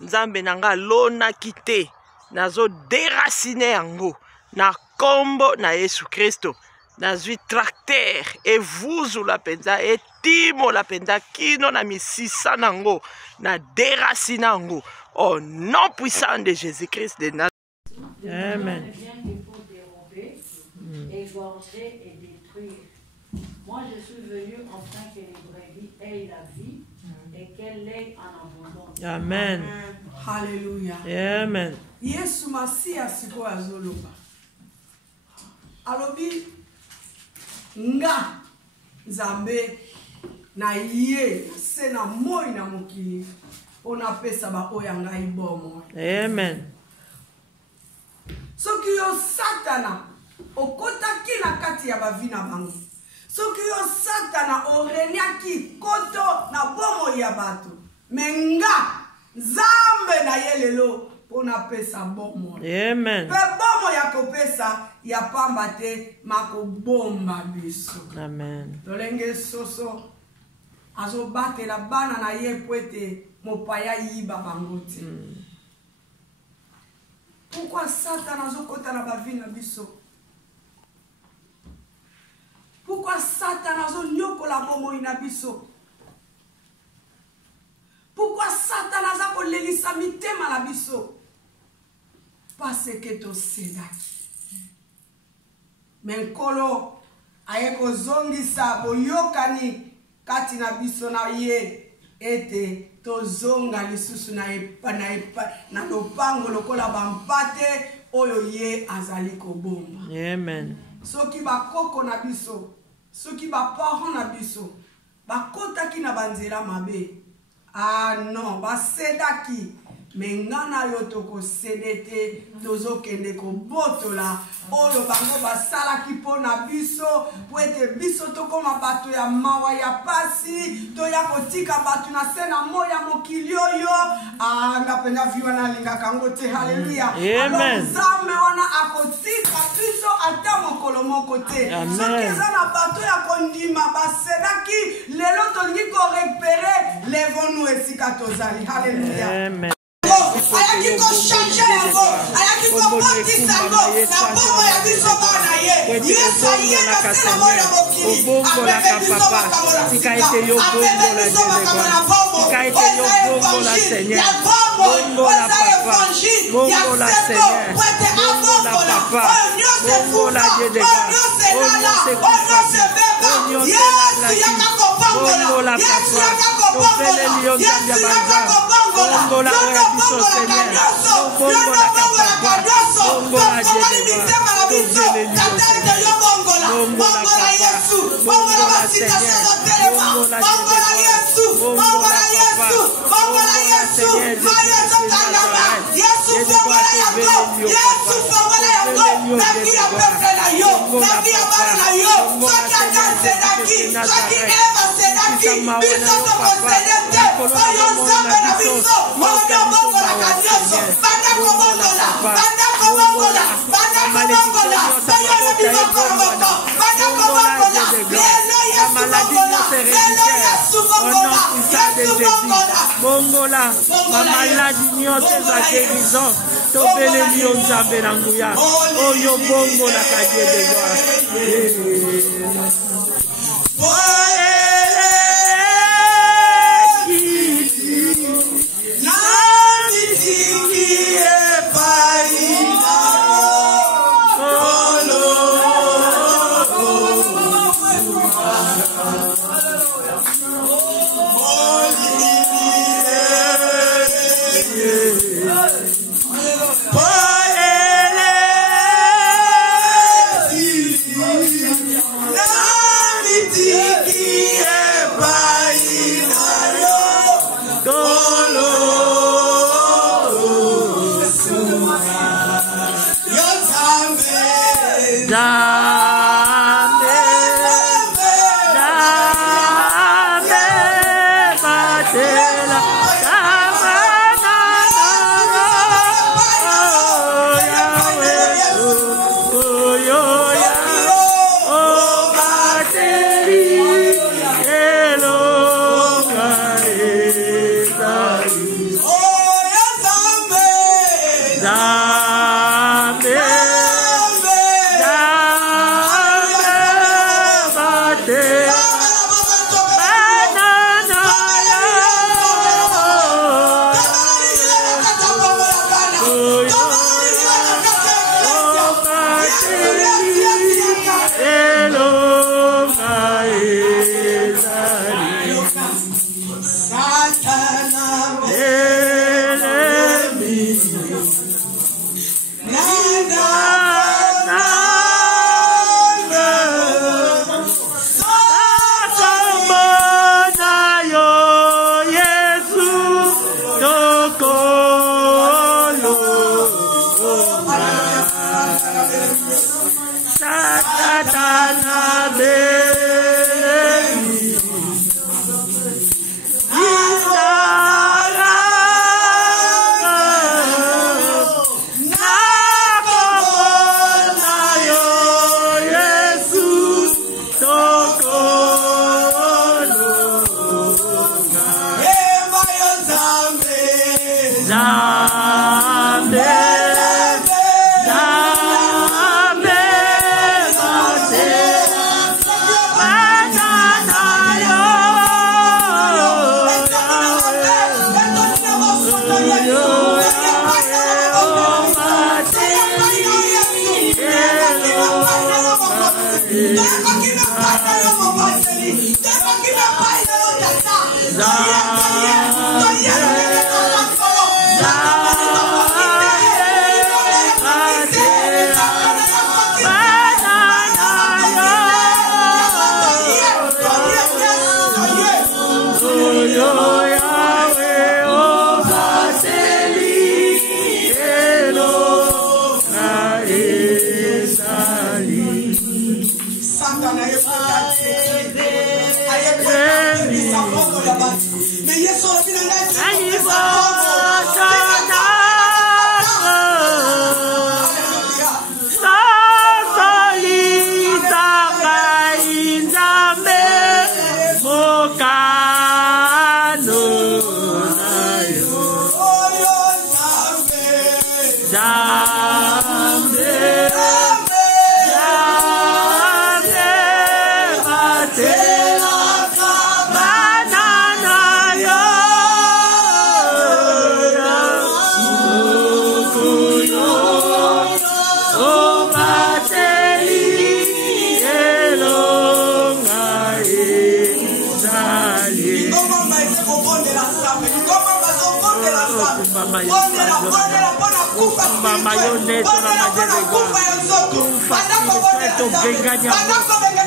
Nzambe nanga lona kite. Nazo déraciner yango. Na kombo na Yesu Kristo. Nazui tracteur et vous la penza et timo la penza kino na misisa nango na déracina nango au nom puissant de Jésus-Christ de Nazareth. Amen. Il faut dérober, égorger et détruire. Moi je suis venu afin que les brebis aient la vie et qu'elle l'ait en abondance. Amen. Alléluia. Amen. Yesu Masia siko azoloba. Alobi nga Nzambe na ye se na moi na mokili ona pesa ba oya ngai bomo. Amen. Soki yo Satana okotaki na kati ya bavina bango. Soki yo Satana oreniaki koto na bomo ya bato. Menga Nzambe na ye lelo pona pesa bomo. Amen. Pe bomo ya kopesa ya pamba te mako bomba biso. Amen. Tolenge soso azo bate la bana na ye poete mopaya yiba bango te. Pourquoi Satan azo kota na bavina biso? Pourquoi Satan azo nyokola bomo ina biso? Pourquoi Satan aza kolelisa mitema la biso? Parce que to sedaki. Menkolo ayeko zongisa boyokani kati na biso na ye ete to zonga lisusu na lopango lokola bampate oyo ye azali kobomba. Amen. Soki bakoko na biso, soki baparents na biso, bakotaki na banzela mabe. Ah non, basedaki. Mengana yo toko sedete tozo kende ko botola oyo bango basala kipo na biso poete biso toko mabato ya mawa ya pasi to ya kotika batu na sena moya mokili oyo anga penda viwa na linga kango te. Haleluya. Amen. Nzambe wana akotika biso ata mokolo moko te. Soki eza na bato ya kondima basedaki lelo tolingi ko repere levons-nous esika tozali. Haleluya. Amen. Ayaki ko changer yango, ayaki ko baptisa yango na bomo ya biso bana ye. Yesu aye na sena moya mokili. Apeke biso makambo na sika. Apeke biso makambo na bomo. Oza évangile ya bomo. Oza évangile ya seko. Wete abongola. Oyo nyonso efuka. Oyo nyonso elala. Oyo nyonso ebeba. Yesu yaka kobongola. Yesu yaka kobongola. Yesu yaka kobongola. Amen. Jésus. Bongola, ma maladie nyonso eza guérison. Tobeleli yo Nzambe na nguya. Oyo bongola ka Dieu de gloire.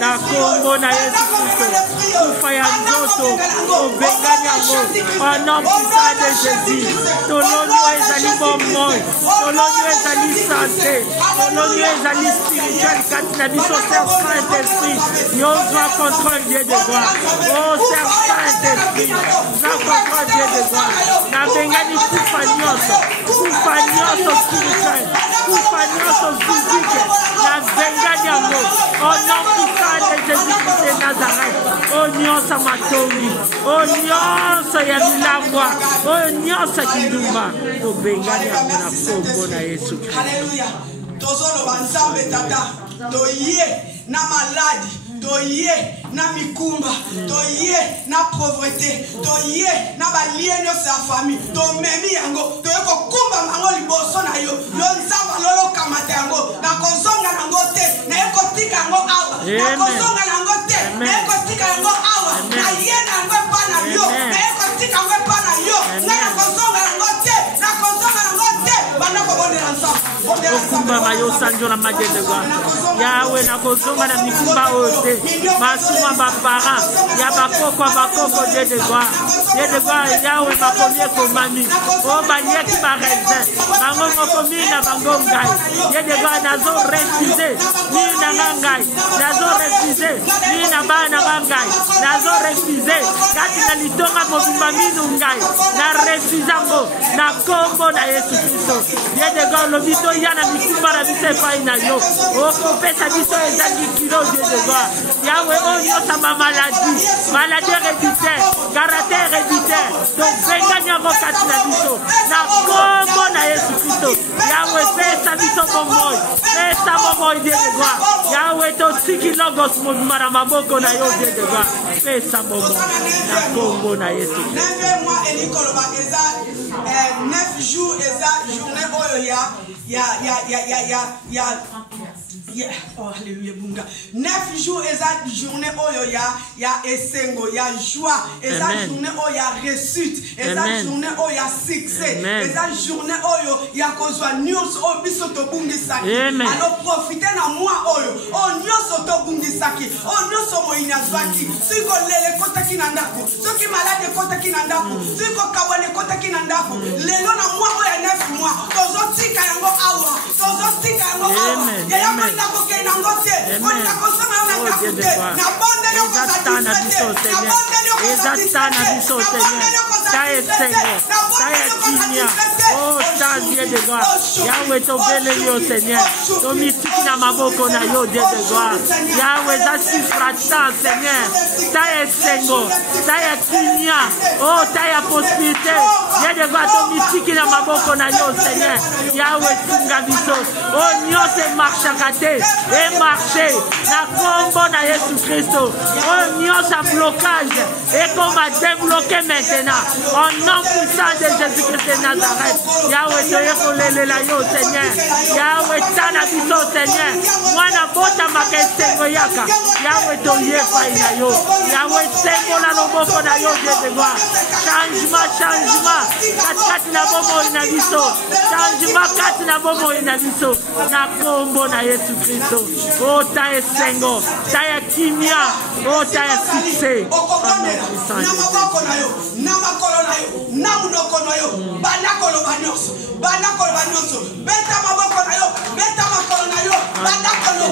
Na Congo na Yesu Kristo kufanya ndoto obenganya ngo au nom puissant de Jésus tolonyo ezali bomoi tolonyo ezali santé tolonyo ezali spirituel kati na biso Sœur Saint-Esprit yozwa contrôle Dieu de gloire oh Sœur Saint-Esprit za contrôle Dieu de gloire na bengani kufa nyonso spirituel kufa nyonso physique na bengani yango au nom puissant de Jésus de Nazareth. Oh nyonso matongi, o nyonso ya bilangwa, o nyonso kindumba, tobengani yango na kombo na Yesu Kristo. Alléluia. Tozoloba nzambe tata, toye na maladi, toye na mikumba, toye na pauvreté, toye na balie nyonso ya famille, tomemi yango, toye kokumba mango liboso na yo, yo nzamba lolo kamata yango, na kozonga nango te, na ye kotika yango awa, na kozonga nango te, na ye kotika yango awa, na ye na yango epa na yo, na ye kotika yango epa na yo, na kozonga nango te, na kozonga nango te, bana kobondela nzamba. Okumba mayo sanjo na majedegwa Yawe na kozonga na mikumba ote masuma bapara ya bakoko jedegwa Yawe makomie komami o banyeki bareze bango mokomi na bango ngai jedegwa nazo refuze ni na ngai nazo refuze ni na bana ngai nazo refuze kati na litonga mobimba minu ngai na refuzango na kombo na Yesu Kristo jedegwa lobito yana mikumba na bisepa ina yo okopesa biso ezangi kilo jedegwa Yawe onyo sama maladie héréditaire caractère héréditaire tovenga nyango kati na biso na kombo na Yesu Kristo Yawe pesa biso bomoi pesa bomoi jedegwa Yawe totiki logos mobimba na maboko na yo jedegwa pesa bomoi na kombo na Yesu Kristo 9 jours eza journée oyo oh alléluia bunga 9 jours eza journée oyo ya esengo ya joie eza journée oyo ya réussite eza journée oyo ya succès eza journée oyo ya kozwa nyonso oyo biso tobungisaki alors profiter na moi oyo nyonso tobungisaki nyonso moyini azwaki siko lele kotaki na ndako soki malade kotaki na ndako siko kabwane kotaki na ndako lelo na moi oyo ya 9 mois tozotika yango awa tozotika yango awa ya ndako ke na ngote kona kosoma na ndako te na bonde yo kosatana biso Seigneur ezatana biso Seigneur tae Seigneur tae kinya oh Dieu de gloire Yawe tobele yo Seigneur tomitiki na maboko na yo Dieu de gloire Yawe za sifratan Seigneur tae sengo tae kinya oh tae prospérité Dieu de gloire tomitiki na maboko na yo Seigneur Yawe tunga biso oh nyose marchakate et marcher na kombo na Yesu Kristo oh nyose blocage et qu'on va débloquer maintenant au nom puissant de Jésus-Christ de Nazareth Yahweh toye kolele la yo Seigneur Yahweh tana biso Seigneur mwana bota makesengo yaka Yahweh toye fai na yo Yahweh sengo na loboko na yo Dieu de gloire changement kati na bomo ina biso changement kati na bomo ina biso na kombo na Yesu Kristo o ta esengo ta ya kimia o ta ya succès na maboko na yo na makolo na yo na munoko na yo banakolo banyoso beta maboko na yo beta makolo na yo banakolo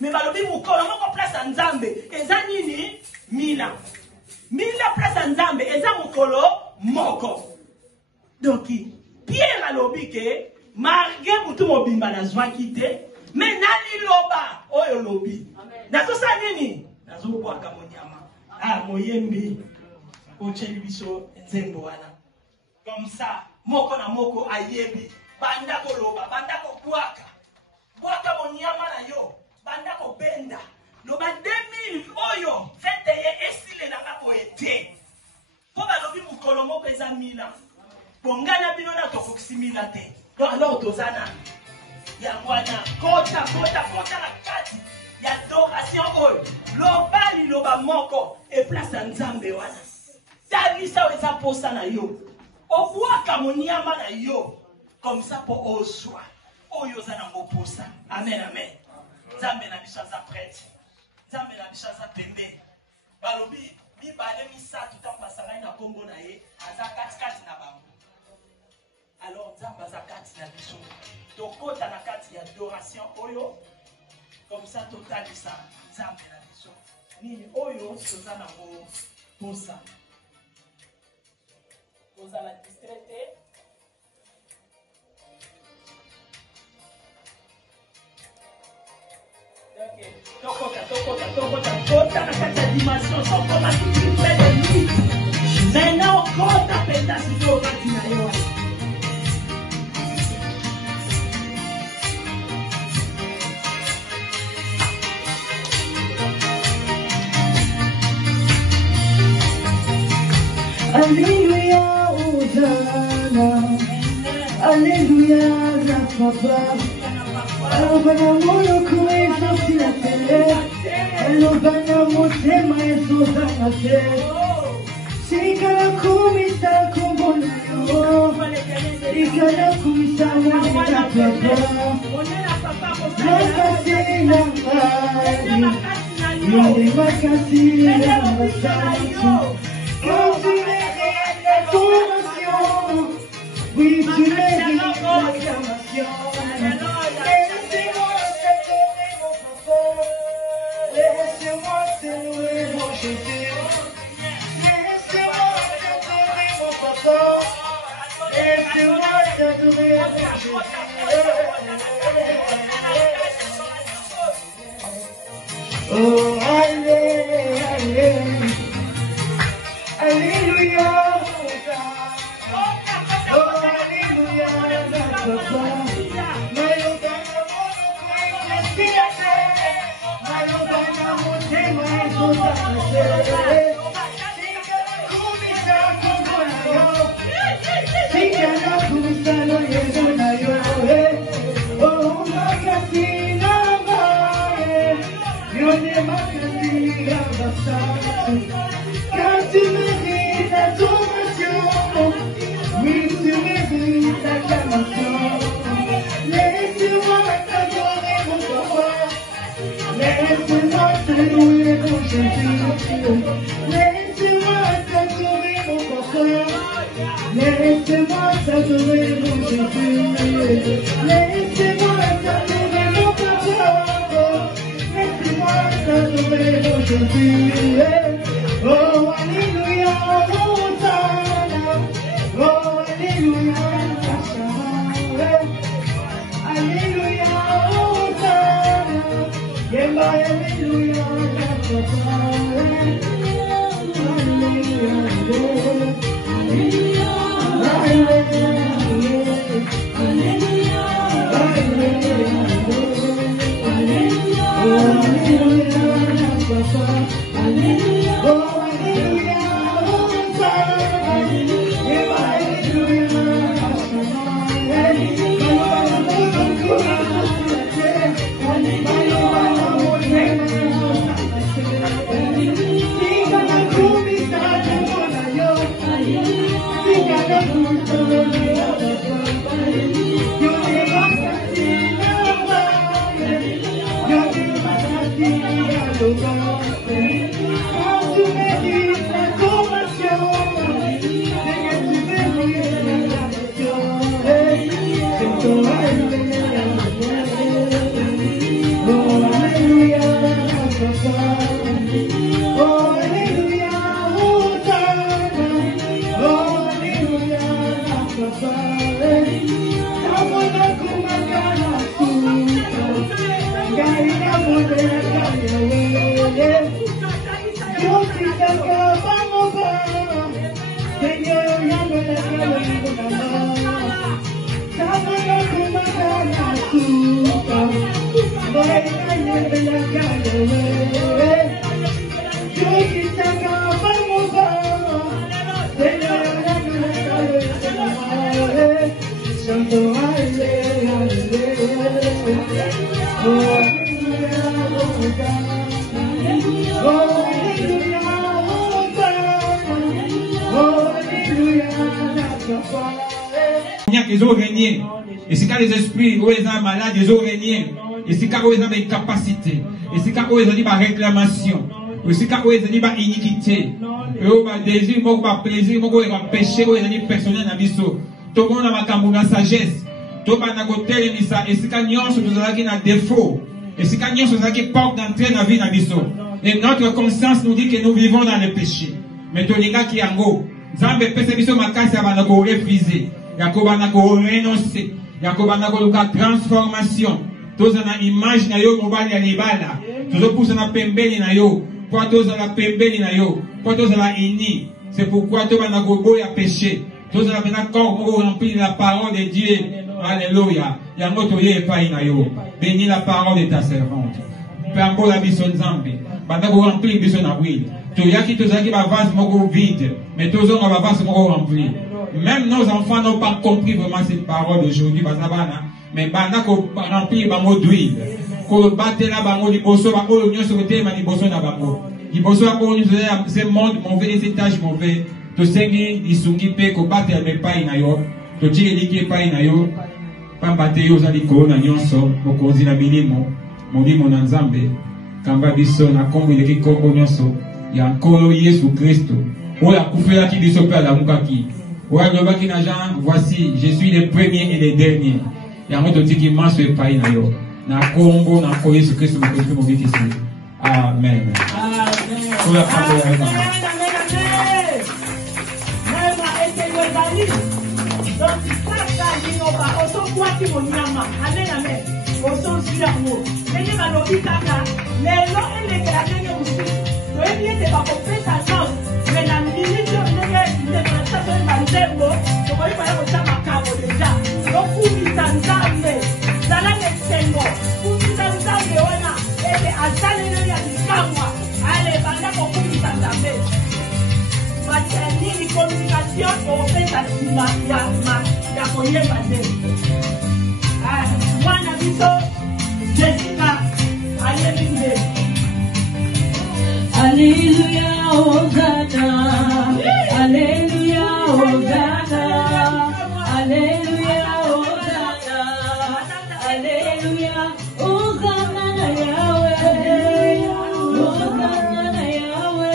mais balobi mukolo moko place ya nzambe eza nini mila place ya nzambe eza mukolo moko donc Pierre alobi ke Margué butu mobimba na zwaki te. Mais nani loba oyo lobi. Nazo sa nini? Nazo bwaka monyama. Ah moyembi. Ocheli biso nzembo wana. Comme ça, moko na moko ayebi. Banda ko loba, banda ko bwaka. Bwaka monyama na yo. Banda ko benda. Loba 2000 oyo. Fete ye esile na ngako ete. Po balobi mukolo moko eza mila. Bongana bino na tofokisi mila te. Donc alors tozana. Yangwana kota la kati ya adoration oyo lobali loba moko e place nzambe wana talisa weza posa na yo obwaka monyama na yo comme ça pour oswa oyo za na posa. Amen amen. Nzambe na biso za prêtre, nzambe na biso za pembe balobi mibale misatu tapasanga na kombo na ye aza kati na bango. Alors nzambe za kati na biso tokota na kati ya adoration oyo comme ça totalisa nzambe na biso nini oyo toza na posa ozala distraite tokota na kati ya dimension sokoma tukipe de nuit maintenant okota penda siko kati na yo. Alléluia, Hosanna. Alléluia, la papa. Alobana moloko sorti la terre. Alobana motema ezozanga te. Sikala kumisa kombona yo. Sikala kumisa mwana papa. Makasi na mbali. Yone makasi na mbali. Quand tu mérites l'adoration, oui, tu mérites l'acclamation. Laissez-moi t'adorer mon papa, laissez-moi t'adorer mon Jésus. Laissez-moi t'adorer mon papa, laissez-moi t'adorer mon Jésus. Oh, allez, allez. Alléluia, oh alléluia, car tu mérites l'adoration, oui tu mérites l'acclamation. Laisse-moi t'adorer mon papa, laisse-moi t'adorer mon Jésus. Laisse-moi t'adorer mon papa, laisse-moi t'adorer mon Jésus. Laisse-moi t'adorer mon papa, laisse-moi t'adorer mon Jésus. Oh, alléluia, Hosanna. Oh, alléluia, alléluia, Hosanna. Yemba, alléluia, Oh, Ils ont régné. Et si les esprits, ils sont malades, ils ont régné. Et si ils ont des capacités. Et si ils ont des réclamations. Et si ils ont des iniquités. Et ils ont des désirs, ils ont des plaisirs, ils ont des péchés, ils ont des personnels dans l'histoire. Tout le monde a la sagesse. Tout le monde a côté de ça. Et si ils ont des défauts. Et si ils ont des portes d'entrée dans la vie dans l'histoire. Et notre conscience nous dit que nous vivons dans le péché. Mais tout les gars qui ont go. Zambe pese biso makasi abana ko refuser. Yakoba na ko renoncer. Yakoba na ko luka transformation. Toza na image na yo mobali ya libala. Tozo pousa na pembeni na yo. Kwa toza la pembeni na yo. Kwa toza la ini. C'est pourquoi toba na ko boya péché. Toza la bena corps moko rempli de la parole de Dieu. Alléluia. Yango toye pa ina yo. Bénis la parole de ta servante. Pambo la biso nzambe. Bana ko rempli biso na will. Toyaki tozaki ba vase moko vide, mais tozonga ba vase moko rempli. Même nos enfants n'ont pas compris vraiment cette parole d'aujourd'hui, mais bana ko remplir bango d'huile. Ko batela bango liboso ba ko nyonso kote ma liboso na bango. Liboso ba ko nyonso ce monde mauvais, les étages mauvais. To sengi isungi pe ko batela me pa ina yo. To tiki liki pa ina yo. Pamba te yo zali ko na nyonso mokonzi na milimo. Molimo na Nzambe. Kamba biso na kombo leki kombo nyonso. Ya nkolo Yesu Kristo. Oya kufela ki biso pe la mukaki. Oya nyobaki na Jean, voici, je suis le premier et le dernier. Ya ngoto tiki manso e pai na yo. Na kombo na ko Yesu Kristo mokofi mo viki si. Amen. Amen. Oya pambo ya Amen. Alléluia, Hosanna. Alléluia, Hosanna. Alléluia, Hosanna. Alléluia, Hosanna Yahweh. Hosanna Yahweh.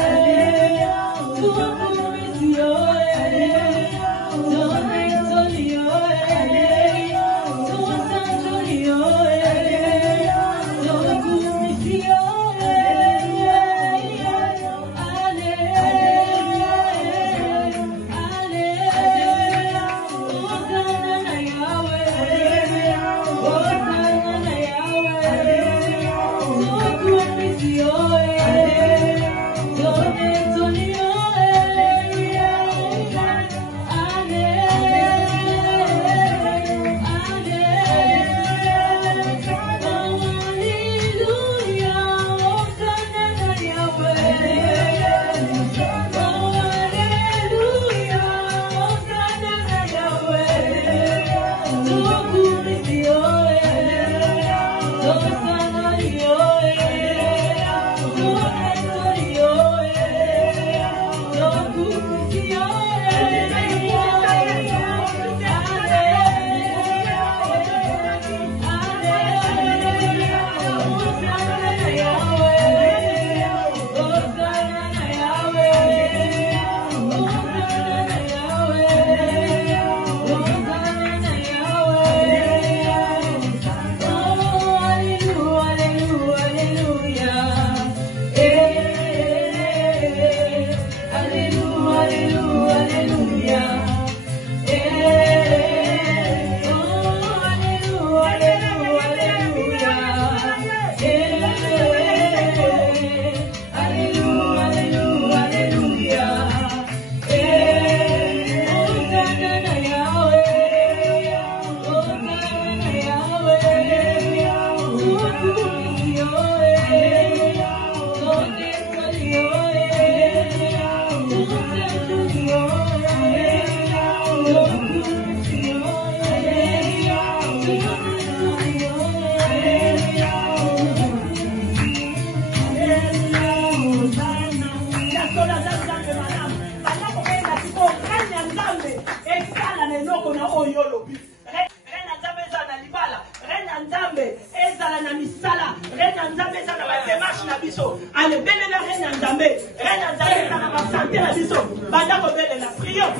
Nzambe ezala na misala reine Nzambe ezala na démarche na biso ale belela reine Nzambe ezala na santé na biso banda ko belela prions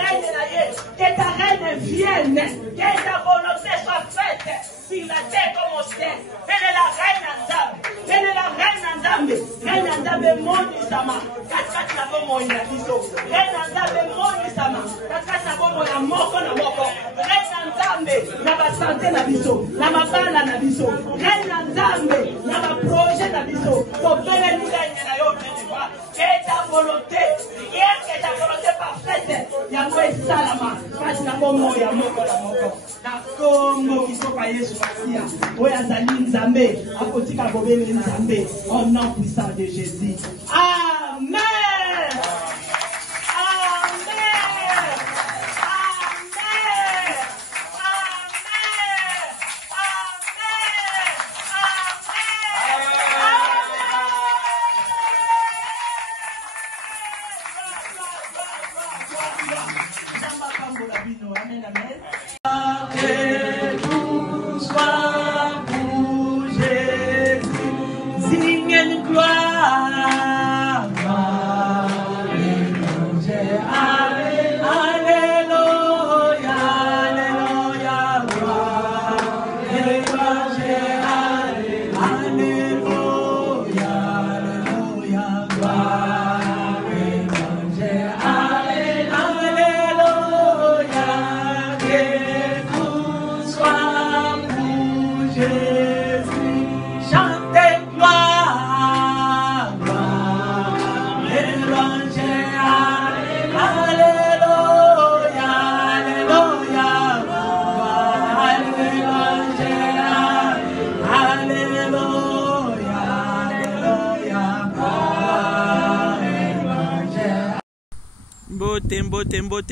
reine na ye que ta reine vienne que ta volonté soit faite sur la terre comme au ciel. Elle est la reine Nzambe. Elle est la reine Nzambe. Reine Nzambe moni sama. Katkati na bomo ina biso. Reine Nzambe moni sama. Katkati na bomo ya moko na moko. Reine Nzambe na ba santé na biso. Na mabala na biso. Reine Nzambe na ba projet na biso. To bele nula ina yo mene. Que ta volonté. Rien que ta volonté parfaite. Ya mo salama. Katkati na bomo ya moko na moko. Na Congo kisoka Yesu Masia. Oya zali Nzambe. Akotika bobele Nzambe. Au nom puissant de Jésus. Amen.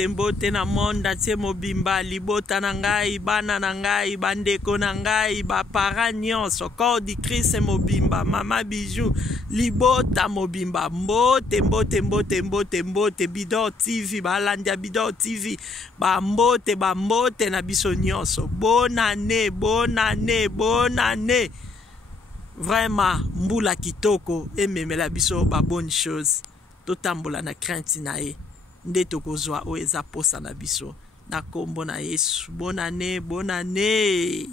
Mbote na monda tse mobimba libota na ngai bana na ngai bandeko na ngai ba para nyonso corps di Christ mobimba mama bijou libota mobimba mbote Bidor TV balandia Bidor TV ba mbote na biso nyonso bonne année vraiment mbula kitoko ememela biso ba bonne chose totambola na crainte na ye nde tokozwa o eza posa na biso na kombo na Yesu. Bonne année.